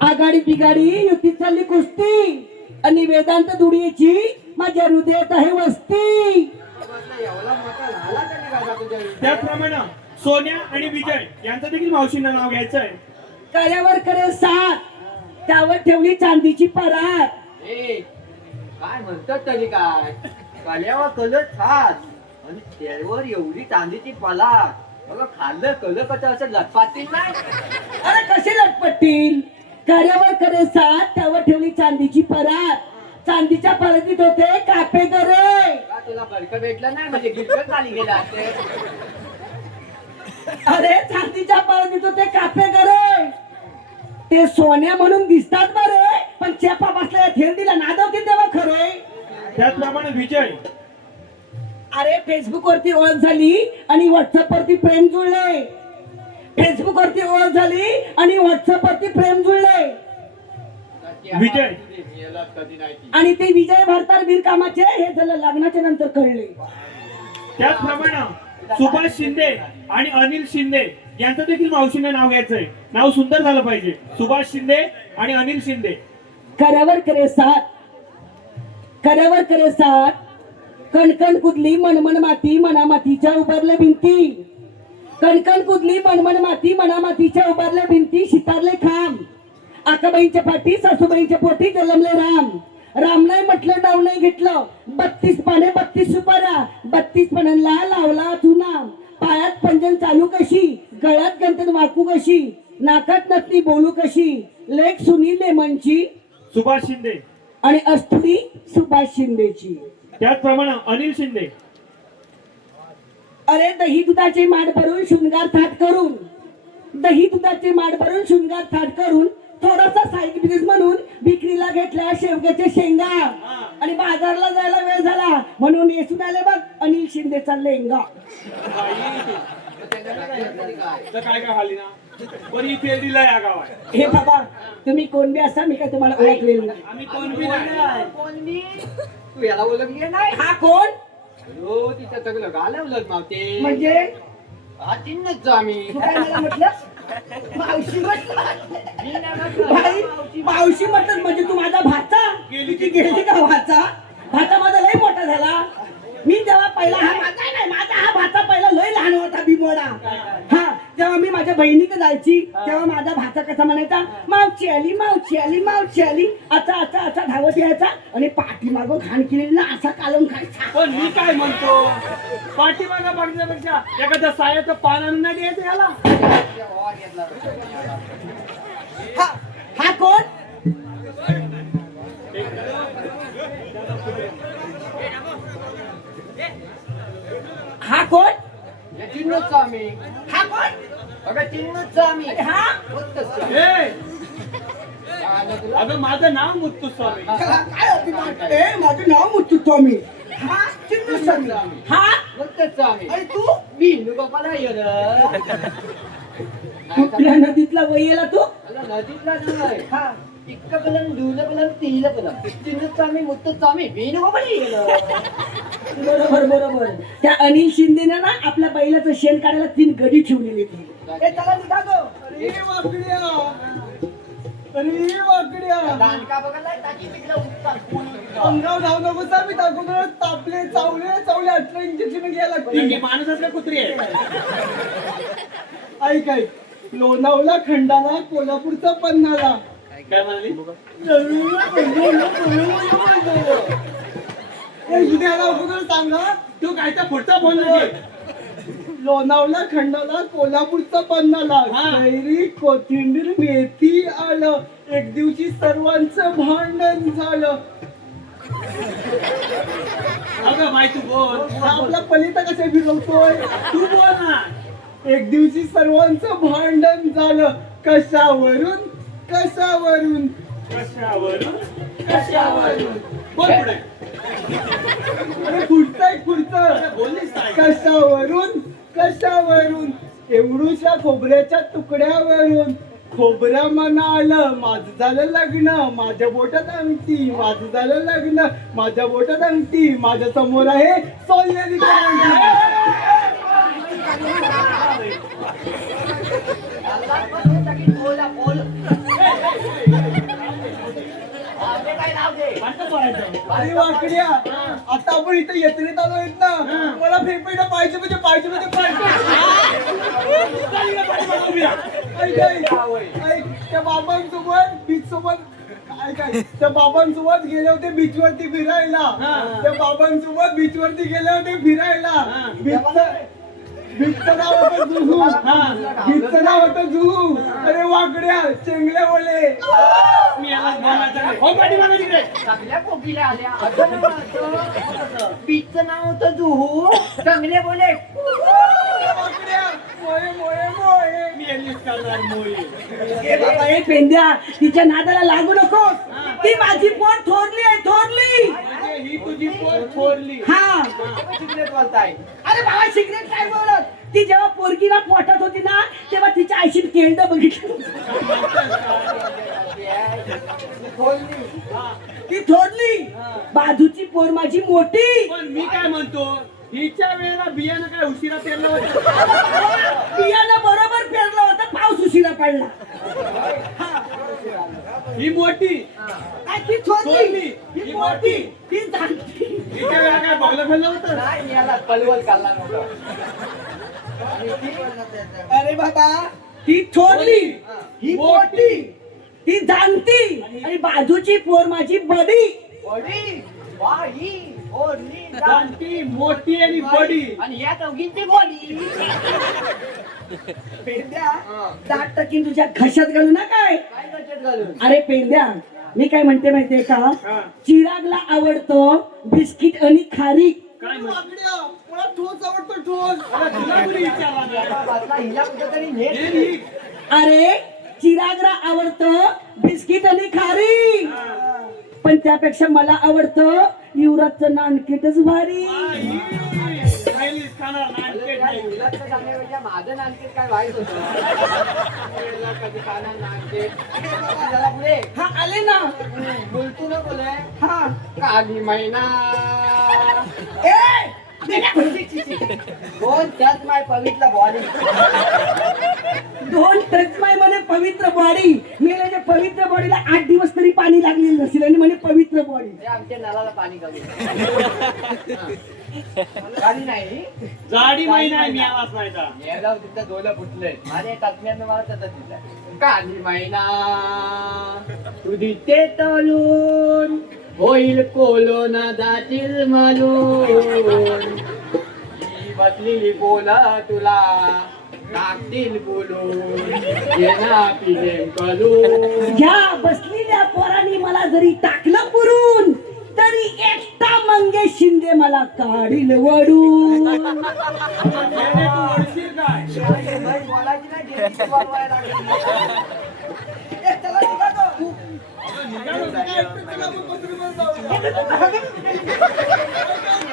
आघाडीत बिगाडी युतीत चालली कुस्ती आणि वेदांत दुडियेची माझ्या हृदयात आहे वस्ती. एवढा मोठा झाला तरी का तुझ्या त्याचप्रमाणे सोन्या आणि विजय यांचं देखील मावशीनं नाव घ्यायचं आहे. कार्यावर करे साथ त्यावर ठेवली चांदीची परात. ए, काय म्हणतात तरी काय कल्यावर कलर छात आणि त्यावर एवढी चांदीची पलाट बघा खाल्लं कल कसं असं लटपातील नाही अरे कसे लटपटतील. कार्यावर करे साथ त्यावर ठेवली चांदीची परात. चांदीच्या परातीत होते कापे गरे. का तुला बडकं भेटलं नाही म्हणजे गिरकत खाली गेला असते अरे चांदीच्या परातीत होते कापे गरे. ते सोन्या म्हणून दिसतात बरे पण चेपा बसल्या थेरडीला नादवतील तेव्हा खरे. त्याचप्रमाणे विजय. अरे फेसबुक वरती ओळख झाली आणि व्हॉट्सअप वरती प्रेम जुळले. फेसबुक वरती ओळख झाली आणि व्हॉट्सअप वरती प्रेम जुळले विजय. कधी नाही ती. आणि ते विजय भरतार वीर कामाचे हे झालं लग्नाच्या नंतर कळले. त्याचप्रमाणे सुभाष शिंदे आणि अनिल शिंदे यांचं देखील मावशीने नाव घ्यायचंय. नाव सुंदर झालं पाहिजे. सुभाष शिंदे आणि अनिल शिंदे. करावर करे साथ करावर करे साथ कणकण कुदली मनमन माती मनामातीच्या उभारल्या भिंती. कणकण कुदली मनमन माती मनामातीच्या उभारल्या भिंती. शितारले खांब आकाबाईंच्या पाठी सासूबाईंच्या पोटी जलमले राम. राम नाही म्हटलं डाव नाही घेतलं 32 पाने 32 सुपारा. 32 पानांना लावला चुना. पायात पंजन चालू कशी गळ्यात गंतन वाकू कशी नाकात नथनी बोलू कशी. लेख सुनील लेमनची सुभाष शिंदे. आणि अस्तुरी सुभाष शिंदेची. त्याचप्रमाणे अनिल शिंदे. अरे दही दुधाचे माठ भरून शृंगार थाट करून. दही दुधाचे माठ भरून शृंगार थाट करून थोडासा साईड बिझनेस म्हणून विक्रीला घेतल्या शेवग्याचे शेंगा. आणि बाजारला जायला वेळ झाला म्हणून येसून आले बघ अनिल शिंदेचा लेंगा. तर काय काय हाली ना पण ही फेरीला या गावात. हे बाबा तुम्ही कोण बी असा मी काय तुम्हाला ओळखलेलं नाही. आम्ही कोण बी नाही. कोण मी तू याला ओळखली नाही हा कोण हो तिचं सगळं घालवलं मावते म्हणजे हा चिन्हच आम्ही तू काय मला म्हटलं मावशी म्हटलं. मी नाही म्हटलं. भाई मावशी म्हटलं म्हणजे तू माझा भाचा गेली का भाचा. भाचा माझा लय मोठा झाला. मी जेव्हा पहिला हा माझा नाही माझा हा भाचा पहिला लय लहान होता बिमोडा. हा जेव्हा मी माझ्या बहिणीकडे जायची तेव्हा माझा भाचा कसा म्हणायचा मावशी आली मावशी आली मावशी आली. असा असा असा धावत यायचा आणि पाठीमागं घाण केलेली ना असा कालवून खायचा. पण मी काय म्हणतो पाठीमागा बघण्यापेक्षा एखाद्या सायाचं पान आणून नाही द्यायचं याला. हा हा कोण हा कोण या चिन्हच आम्ही हा कोण अगं चिन्हच आम्ही अरे हा होतच ए, अगं माझं नाव मुत्तू स्वामी. काय होती ए माझं नाव मुत्तू स्वामी. हा चिन्नू स्वामी. हा होतच आम्ही आणि तू मी हिंदू बापाला येर कुठल्या नदीतला वयला तू नदीतला नाही हा इतकं कलम दुलं कलम तिला कलम तिनं चामी मुत्त चामी बिन गोबडी बरोबर बरोबर त्या अनिल शिंदेने ना आपल्या बैलाचं शेण काढायला 3 गडी ठेवलेली ती त्याला निघा गो अरे वाकड्या अरे वाकड्या दांडका बघायला टाकी तिकडे उत्तर अंगावर धाव नको मी टाकून तापले चावले चावले 18 इंजेक्शन घ्यायला लागतील माणूस असल्या कुत्री आहे ऐक ऐक लोणावळा खंडाला कोल्हापूरचा पन्हाळा काय म्हणाली सांगा तू काय त्या पुढचा फोन लोणावळा खंडाला कोल्हापूरचा पन्हाळा कैरी कोथिंबीर मेथी आलं एक दिवशी सर्वांचं भांडण झालं अगं माय तू बोल आपला पलिता कसा फिरवतोय तू बोल ना एक दिवशी सर्वांचं भांडण झालं कशावरून कशावरून कशावरून कशावरून बोल पुढे अरे पुढचं पुढचं बोललीस कशावरून कशावरून एवढूशा खोबऱ्याच्या तुकड्यावरून खोबरं म्हणालं माझं झालं लग्न माझ्या बोटात अंगठी माझं झालं लग्न माझ्या बोटात अंगठी माझ्या समोर आहे सोन्याची अरे वाकड्या आता आपण इथे येत्रेत आलो आहेत ना मला फेफेटा पाहिजे म्हणजे पाहिजे म्हणजे त्या बाबांसोबत बीच सोबत त्या बाबांसोबत गेले होते बीच वरती फिरायला त्या बाबांसोबत बीच वरती गेले होते फिरायला बीचचं नाव होतं जुहू बीचचं नाव होतं जुहू अरे वाकड्या चेंगले बोले मी चांगल्या कोकिल्या आल्या बीचचं नाव होतं जुहू चांगले बोले मोये मोये मोये मी यांनीच करणार मोये पेंद्या तिच्या नादाला लागू नको ती माझी पोट थोरली आहे थोरली ही तुझी पोट थोरली हा सिगरेट बोलताय अरे बाबा सिगरेट काय बोलत ती जेव्हा पोरगीला पोटात होती ना तेव्हा तिच्या आईशी केंड बघितलं ती थोरली बाजूची पोर माझी मोठी पण मी काय म्हणतो हिच्या वेळेला बियाणं काय उशिरा पेरलं होतं बियाणं बरोबर पेरलं होतं पाऊस उशिरा पडला ही मोठी काय ती थोरली ही मोठी ती जाणती हिच्या वेळेला काय बघलं खाल्लं होतं नाही याला पलवल काढला नव्हता अरे बाबा ती थोरली ही मोठी ती जाणती आणि बाजूची पोर माझी बडी बडी बाई ओरली जाणती मोठी आणि बडी आणि या चौघींची बोली पेंद्या दाट टाकीन तुझ्या घशात घालू ना काय काय गचत घालून अरे पेंद्या मी काय म्हणते माहितीये का हा. चिरागला आवडतं बिस्किट आणि खारीक काय वाकड्या मला ठोस आवडतो ठोस तुला कुणी विचारला बसला हिला कुठेतरी नेट हे नी. अरे चिरागला आवडतं बिस्किट आणि खारीक पण त्यापेक्षा मला आवडतं युवराजचं नानकेटच भारी आई, राहिलीस खाणार नानकेट नाही. माझं नानकेट काय वाईट होतं कधी खाणार नानकेट जरा पुढे हा आले ना बोलतो ना बोलाय हा काली महिना ए दोन त्यात माय पवित्र बॉडी दोन टच माय म्हणे पवित्र बॉडी मेल्याच्या पवित्र बॉडीला 8 दिवस तरी पाणी लागलेलं नसेल आणि म्हणे पवित्र बॉडी हे आमच्या नळाला पाणी कमी पाणी नाही जाडी महिना आहे मी आवाज नाही का याला तिथं डोलं फुटलंय माझ्या तज्ञानं मला तसं दिलं काली महिना तुझी ते तलून होईल कोलोना जातील म्हणून ही बसलेली बोला तुला टाकतील बोलून येना पिले कलून या बसलेल्या पोरांनी मला जरी टाकलं पुरून तरी एकटा मंगेश शिंदे मला काढील वडून येणे तू ओळखील काय बोलायची नाही गेली वाजवायला लागली.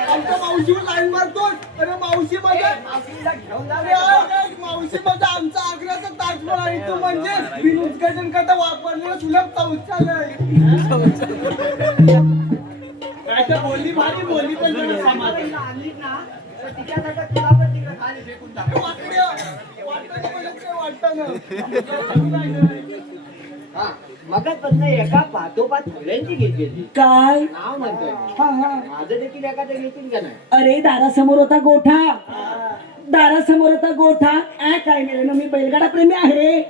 आमच्या मावशीवर लाईन मारतो अरे मावशी माझ्या मावशीला घेऊन जा अरे, मावशी माझा आमचा आग्र्याचा ताजमहल बाई तू म्हणजे बिनउद्घाटन करता वापरलेलं सुलभ शौचालय. काय तर बोलली भारी बोलली पण जरा समाधान आली ना तर तिच्यासारखं तुला पण तिकडे खाली फेकून टाक. वाकड्या. वाटतं म्हणजे ते वाटतं हा मगाचपासून एका पाठोपाठ सगळ्यांची घेतली. काय नाव म्हणतोय मी. हा हा माझं देखील एखादं घेतील का नाही? अरे दारासमोर होता गोठा. दारासमोर होता गोठा. काय मिळेल मी बैलगाडा प्रेमी आहे.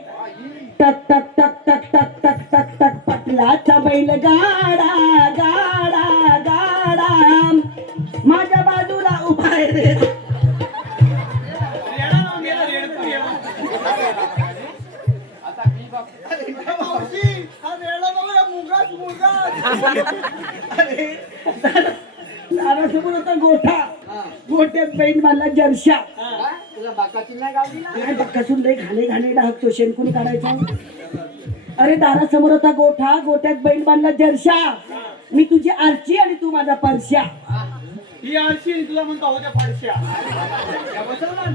टक टक टक टक टक टक टक टक पटलाचा बैल गाडा गाडा गाडा माझ्या बाजूला उभा आहे रे. रेडा लावून गेला रेडकू येऊन. आता मी बघ मावशी हा रेडा बघा मुगास मुगास. अरे दारासमोर होता गोठा. गोठ्यात बैल मला जर्शा. काय? तुला बाकाची नाही गावली ना? काय बक्कासून लय घाणे घाणे डाकतो शेणकुणी काढायचा. अरे दारासमोर होता गोठा. गोठ्यात बैल बांधला जर्शा. मी तुझी आरची आणि तू माझा परश्या. ही आळशी तुला म्हणतो होत्या फारश्या. त्या बसवलं?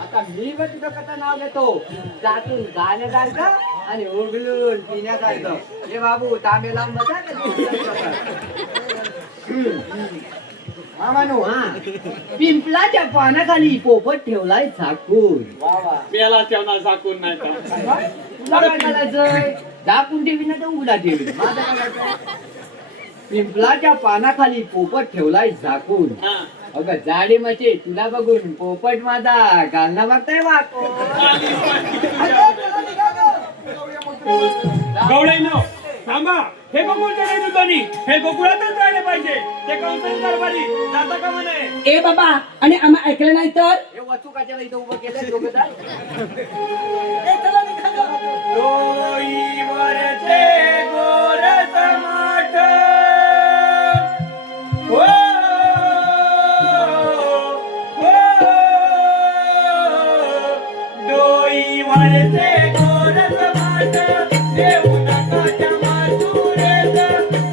आता मी पण तुझं कसं नाव घेतो जातून गाण्यासारखं आणि उघडून पिण्यासारखं. हे बाबू तांबे लावून बसा हा मानू हा पिंपलाच्या पानाखाली पोपट ठेवलाय झाकून. वा वा मेला ठेवणार झाकून नाही का? तुला काय करायचंय? झाकून ठेवी ना तर उघडा ठेवी. माझं काय करायचं? पिंपलाच्या पानाखाली पोपट ठेवलाय झाकून. हा. अगं जाडी मचे तुला बघून पोपट माझा घालना बघताय वाको. गवळीनो थांबा. हे गोकुळ नाही दुधानी. हे गोकुळातच राहिले पाहिजे. ते कंसाने दरबारी जाता का म्हणे. ए बाबा आणि आम्ही ऐकलं नाही तर हे वाचू काच्याला इथं उभं केलंय दोघं जण. डोईवरचे गोरस माठ. हो, हो. डोईवरचे गोरस माठ देऊ नका जमासुरेस.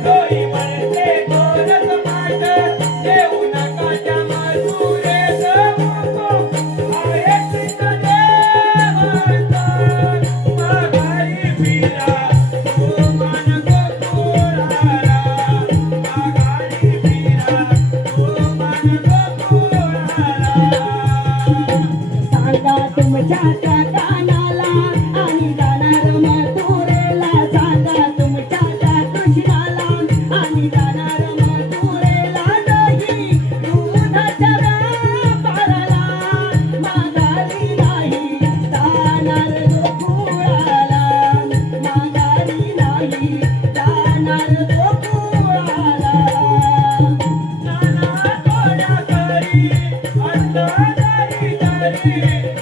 डोईवरचे गोरस माठ देऊ नका जमासुरेस. आहे कृष्ण देवाचा माघारी फिरा. तो मान गोकुळाला माघारी फिरा. तो मान गोकुळाला. सांगा तुमच्या कानाला आणि जाणार मथुरेला. सांगा तुमच्या कृष्णाला आणि जाणार मथुरेला. दही दुधाच्या व्यापाराला माघारी नाही जाणार गोकुळाला. माघारी नाही जाणार गोकुळाला. नाना कोण्या करी अंधारी दरी.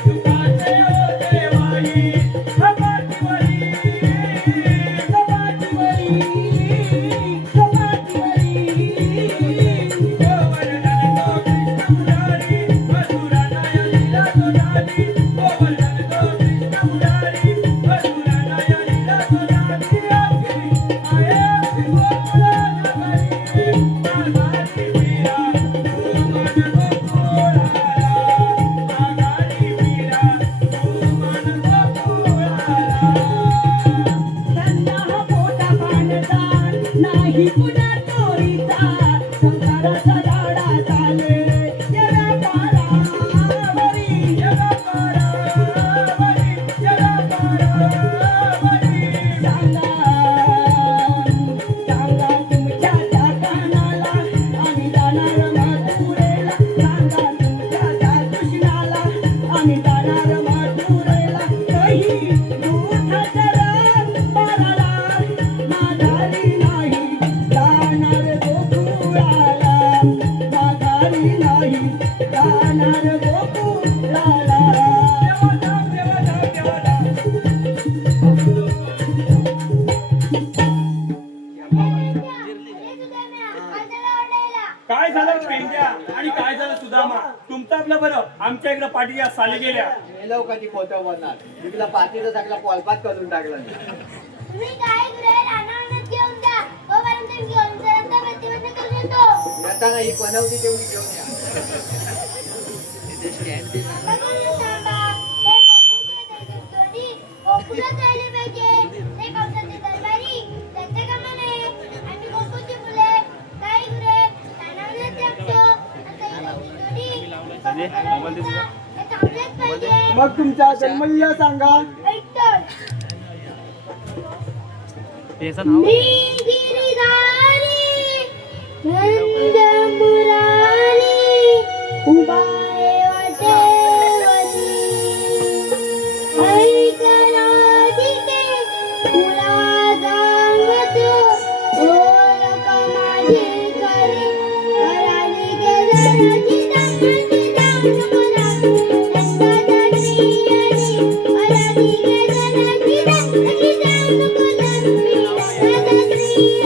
तुकाचे होते वाई कपाटीवरी. कपाटीवरी कपाटीवरी गोवर्धन तो कृष्ण मुरारी. मथुरा नया लीला सोनारी. गोवर्धन तो कृष्ण मुरारी. मथुरा नया लीला सोनारी. आये गोकुळ नगरी. माघारी फिरा. तू मन गोकुळाला. माघारी फिरा. तू मन गोकुळाला. त्यांना पोटा पाणदान नाही कुणा चोरीचा. संसाराचा लाडा चाले जरा पारावरी. जगा पारावरी. जगा पारावरी. सांगा सांगा तुमच्या कानाला आणि जाणार मथुरेला. सांगा तुमच्या कृष्णाला आणि जाणार मथुरेला. दही दुधाच्या व्यापाराला माघारी नाही जाणार गोकुळाला. माघारी नाही जाणार गोकुळाला. काय झालं पेंड्या आणि काय झालं सुदामा. तुमचं आपलं बरं. आमच्या इकडे पाठी या साली गेल्या. मेलो कधी खोटं बोलणार. मी तुला पातीचा टाकला पोलपात करून टाकला नाही. तुम्ही काय गृह रानावरच घेऊन जा. तोपर्यंत मी घेऊन जाण्याचा प्रतिबंध करू शकतो. येताना ही बनवती तेवढी घेऊन या. बघून थांबा. हे गोकुळचे दैवत जोडी बोलत राहिले पाहिजे. ते कंसाचे दरबारी त्यांच्या कामाने आम्ही गोकुळची मुले काही गुरे तानावले टाकतो. आता इलाची जोडी हे थांबलेच पाहिजे. मग तुमचा जन्मलिया सांगा. ऐकतोय. मी गिरिधारी नंद मुरारी उभा आहे वाटेवरी. ऐकला तिथे तुला सांगतो ओळख माझी खरी. घराने गेल्याची दामाची जाऊ नको लागू. नंदाचा श्रीहरी घराने गेल्याची दामाची जाऊ नको लागू. नंदाचा श्रीहरी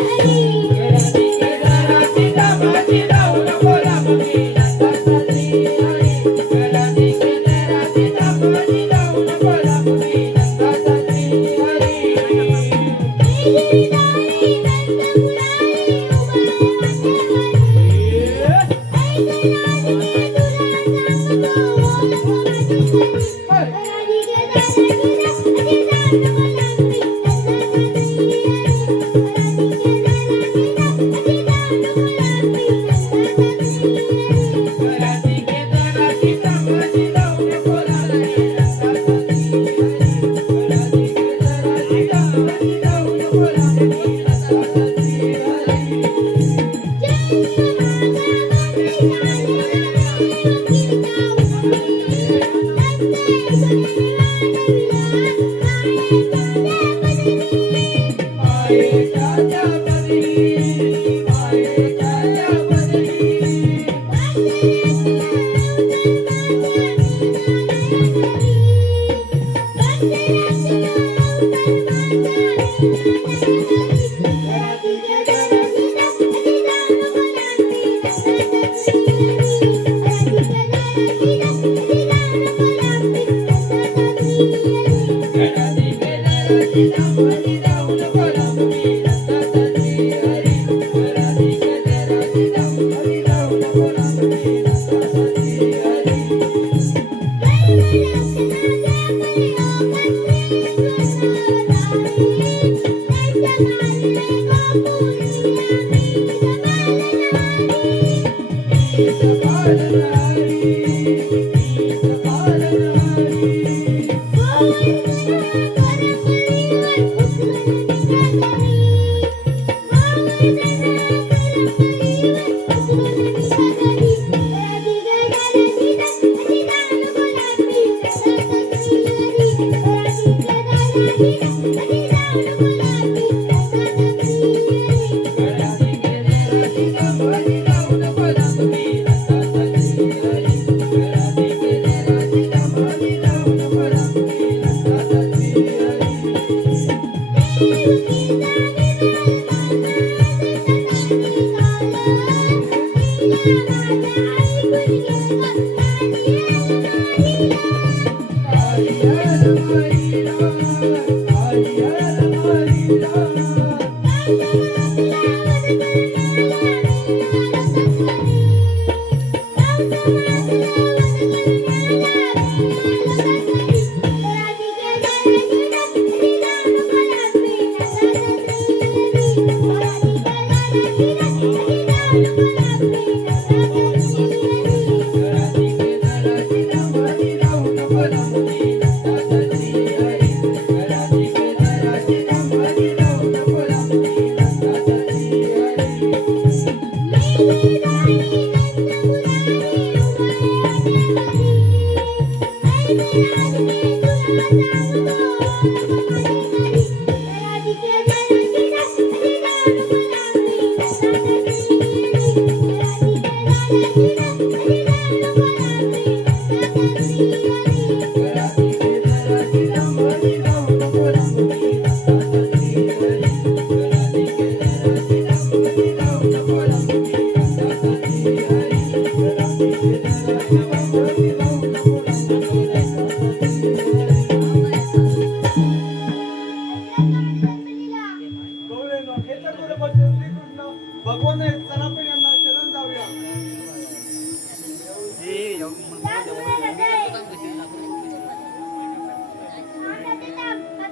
भगवान आहेत, चला आपण यांना शरण जाऊया.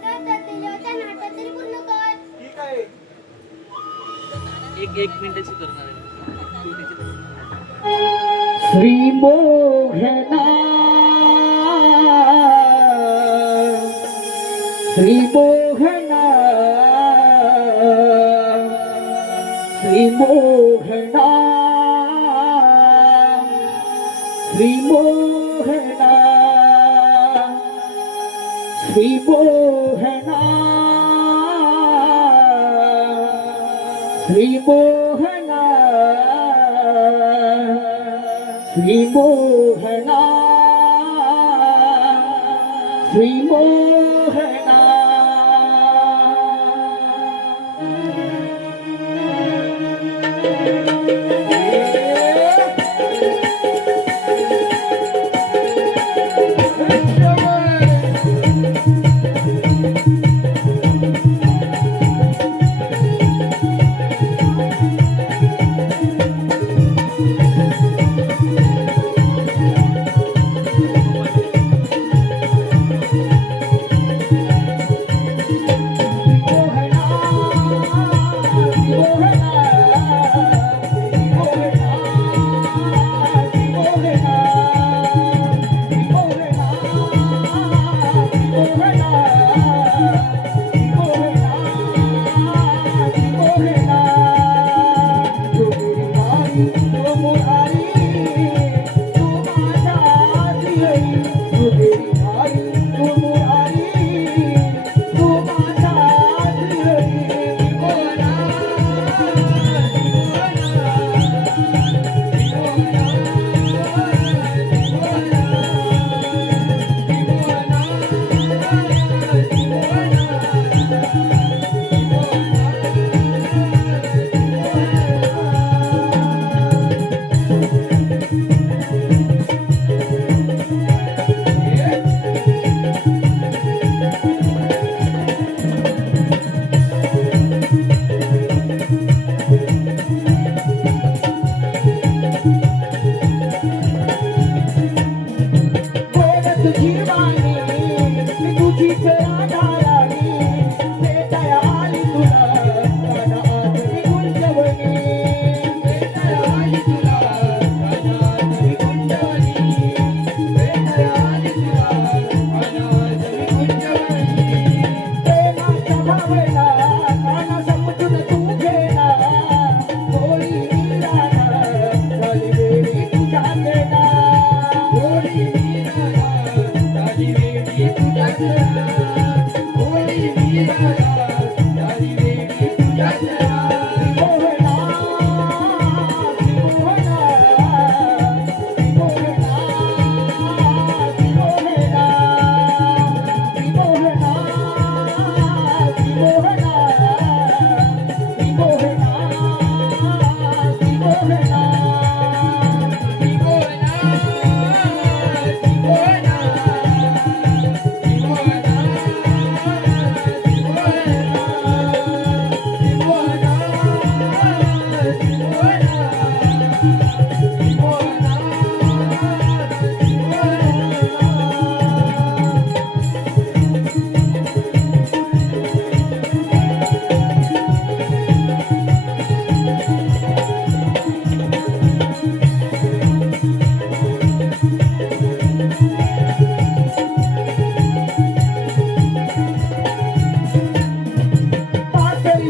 त्या एक मिनिटाची करणार आहे तू तिची श्री मोहना श्री मोहना श्री मोहना श्री मोहना श्री मोहना श्री मोहना श्री मोहना श्री मोहना माझे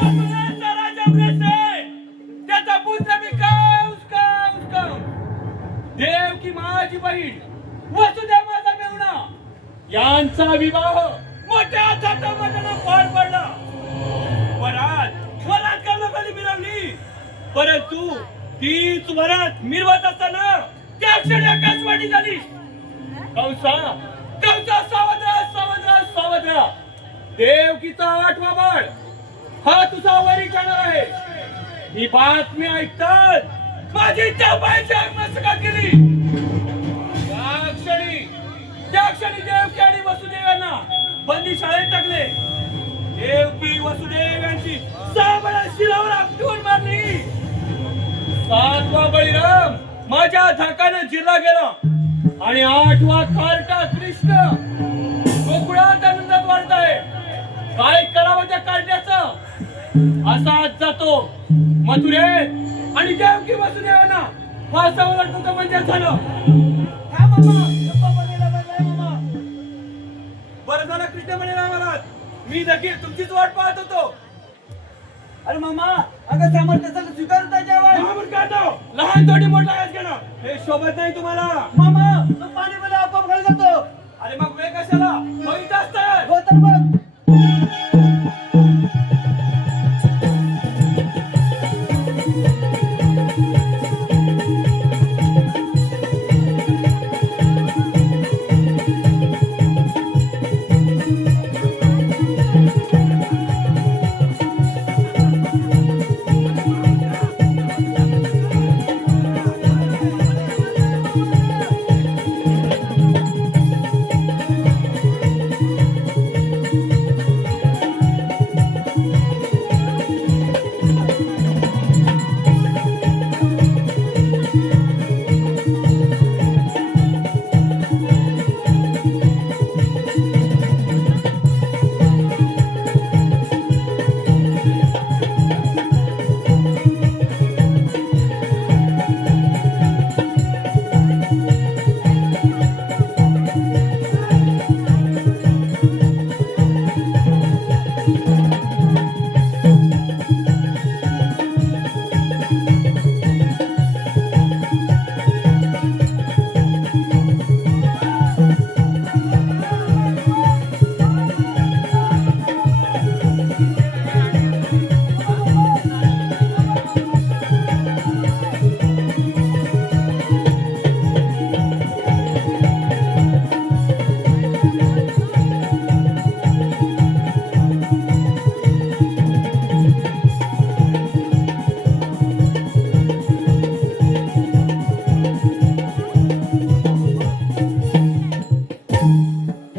मथुरेचा राजा उग्रसेन, त्याचा पुत्र मी कंस, कंस, कंस. देवकी माझी बहीण, वसुदेव माझा मेहुणा, यांचा विवाह मोठ्या थाटामाटानं पार पडला. वरात कर्णबली मिरवली, परंतु तीच वरात मिरवत असताना त्या क्षणी आकाशवाणी झाली. कंसा, कंसा, सावध राहा, सावध राहा, सावध राहा. देवकीचा 8वा बाळ हा तुझा वरी जाणार आहे. ही बातमी ऐकतात माझी त्या बाईची आत्महत्या केली. त्या क्षणी देवकी आणि वसुदेव यांना बंदी शाळेत टाकले. देवकी वसुदेव यांची 6 बळा शिरावर आपटून मारली. 7वा बळीराम माझ्या धाकाने जिरला गेला आणि 8वा कार्टा कृष्ण गोकुळात आनंदात वाढत आहे. काय करावं त्या कार्ट्याचं? असाच जातो मथुरेत आणि देवकी वसुदेवांना फासावं लागतो म्हणजे झालं. हा मामा, गप्पा बघायला बसलाय मामा. बरं झालं कृष्ण म्हणे आम्हाला, मी देखील तुमचीच वाट पाहत होतो. अरे मामा, अगं सामर्थ्याचं स्वीकारता जेव्हा लहान थोडी मोठा आवाज घेणं हे शोभत नाही तुम्हाला. मामा, तो पाणीमध्ये आपोआप खाली जातो. अरे मग वे कशाला होईत असतात. हो तर मग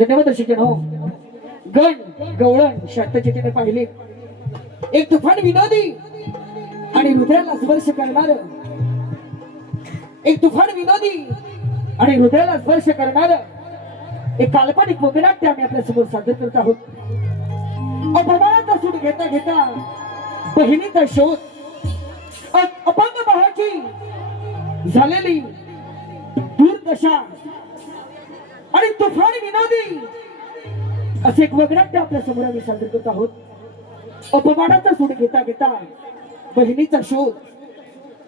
धन्यवाद शिक्षण हो. गण गवळण शांतचितेने पाहिले एक तुफान विनोदी आणि हृदयाला स्पर्श करणार, एक तुफान विनोदी आणि हृदयाला स्पर्श करणार एक काल्पनिक वगनाट्य आम्ही आपल्या समोर सादर करत आहोत. अपमानाचा सूड घेता घेता बहिणीचा शोध, अपंग भावाची झालेली दुर्दशा आणि तुफान विनोदी असे एक वगनाट्य आपल्या समोर आम्ही सादर करत आहोत. अपमानाचा सूड घेता घेता बहिणीचा शोध,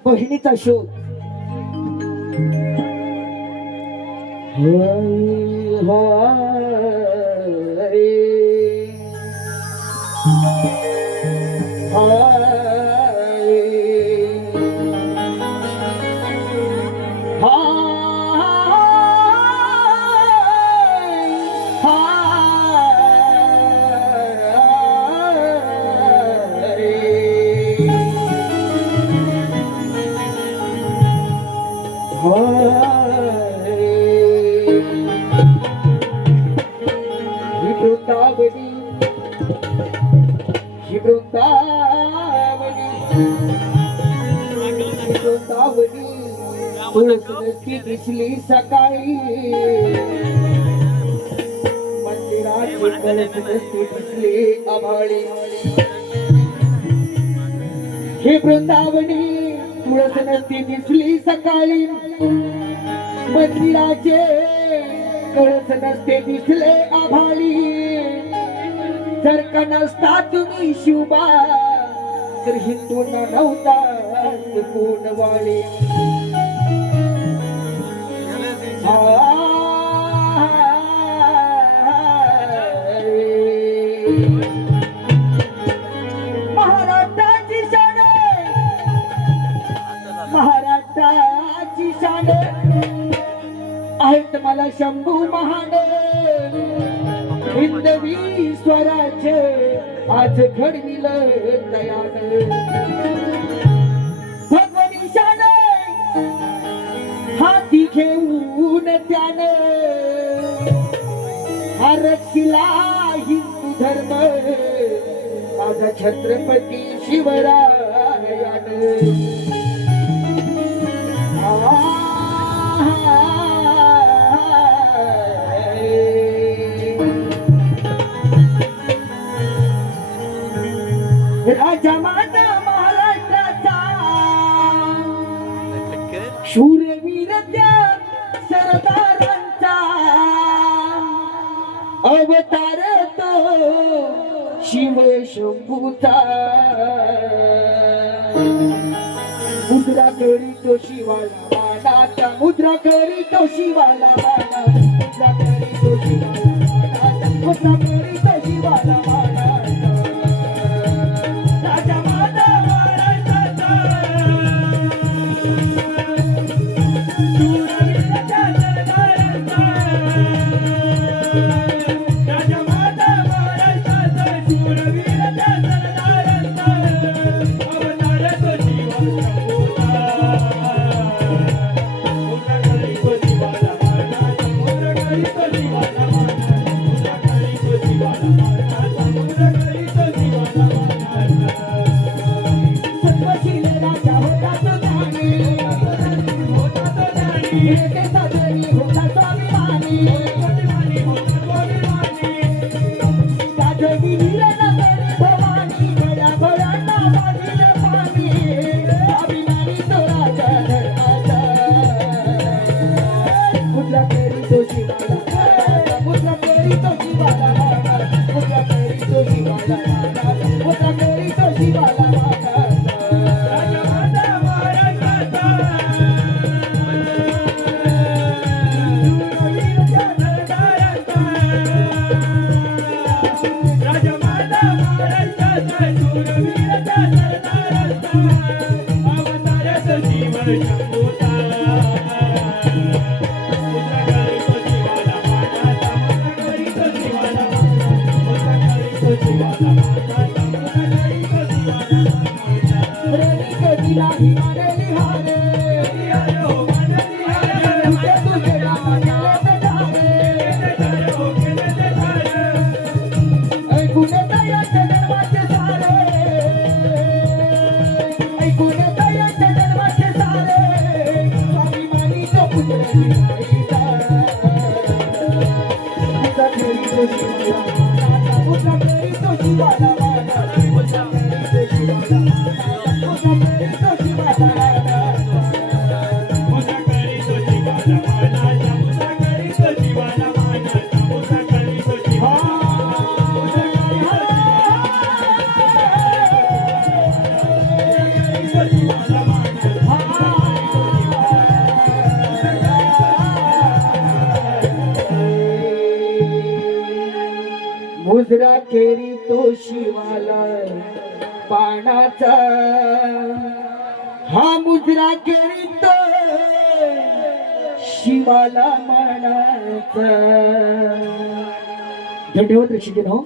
बहिणीचा शोध. वृंदावनी दिसली सकाळी मंदिराची कळसदस्ती दिसली आभाळी. हे वृंदावनी तुळस नसती दिसली सकाळी मंदिराचे कळस नसते दिसले आभाळी जर का नसता तुम्ही शिवबा तर हिंदूंना नव्हता कोणवाळी महाराष्ट्राची शान महाराष्ट्राची शान आहेत मला शंभू महान हिंदवी स्वराज्य आज घडविल तयार भगवनी शान हाती घेऊन त्यानं आरक्षिला हिंदू धर्म माझा छत्रपती शिवरायान राजा माझा महाराष्ट्राचा शूरवीर त्या सरदारांचा अवतार तो शिव शंभूचा मुद्रा करीतो शिवाला मानाचा मुद्रा करीतो शिवाला माना मुद्रा करीतो शिवाला मानाचा मुद्रा करीतो शिवाला मानाचा राजा माझा महाराष्ट्राचा शूरवीराच्या सरदारांचा राजा माझा महाराष्ट्राचा शूरवीराच्या सरदारांचा अवतार तो शिव शंभूचा मुद्रा करीतो शिवाला मानाचा मुद्रा करीतो शिवाला मानाचा मुद्रा करीतो शिवाला मानाचा मुद्रा करीतो शिवाला मानाचा सत्वशील राजा होता तो ज्ञानी होता तो ज्ञानी एके साजरी होता स्वाभिमानी होता स्वाभिमानी गाजवी वीर नगरी भवानी गळ्या भळ्यांना वाहिलं पाणी अभिमानी तो राजा धर्माचा मुद्रा करीतो शिवाला मानाचा मुद्रा करीतो शिवाला मानाचा मुद्रा करीतो शिवाला मानाचा मुद्रा करीतो शिवाला मानाचा राजा माझा महाराष्ट्राचा शूरवीराच्या सरदारांचा राजा माझा महाराष्ट्राचा शूरवीराच्या सरदारांचा अवतार तो शिव शंभूचा मुद्रा करीतो शिवाला मानाचा मुद्रा करीतो शिवाला मानाचा मुद्रा करीतो शिवाला मानाचा मुद्रा करीतो शिवाला मानाचा रवी कधीला हिमालय हारे हो मानली हारे तुझे तुझे नाम केले ते धारे हो केले ते धारे ऐकून दयाचे धर्माचे सारे ऐकून दयाचे धर्माचे सारे स्वाभिमानी तो पुत्र शिवाईचा मुद्रा करीतो शिवाला मानाचा मुद्रा करीतो शिवाला मानाचा मुद्रा करीतो शिवाला मानाचा मुद्रा करीतो शिवाला मानाचा मुद्रा करीतो शिवाला मानाचा मुद्रा करीतो शिवाला मानाचा मुद्रा करीतो मुद्रा केरी तो शिवाला पाण्याचा हा मुद्रा केरी तो शिवाला मानाचा धन्यवाद रसिकन हो.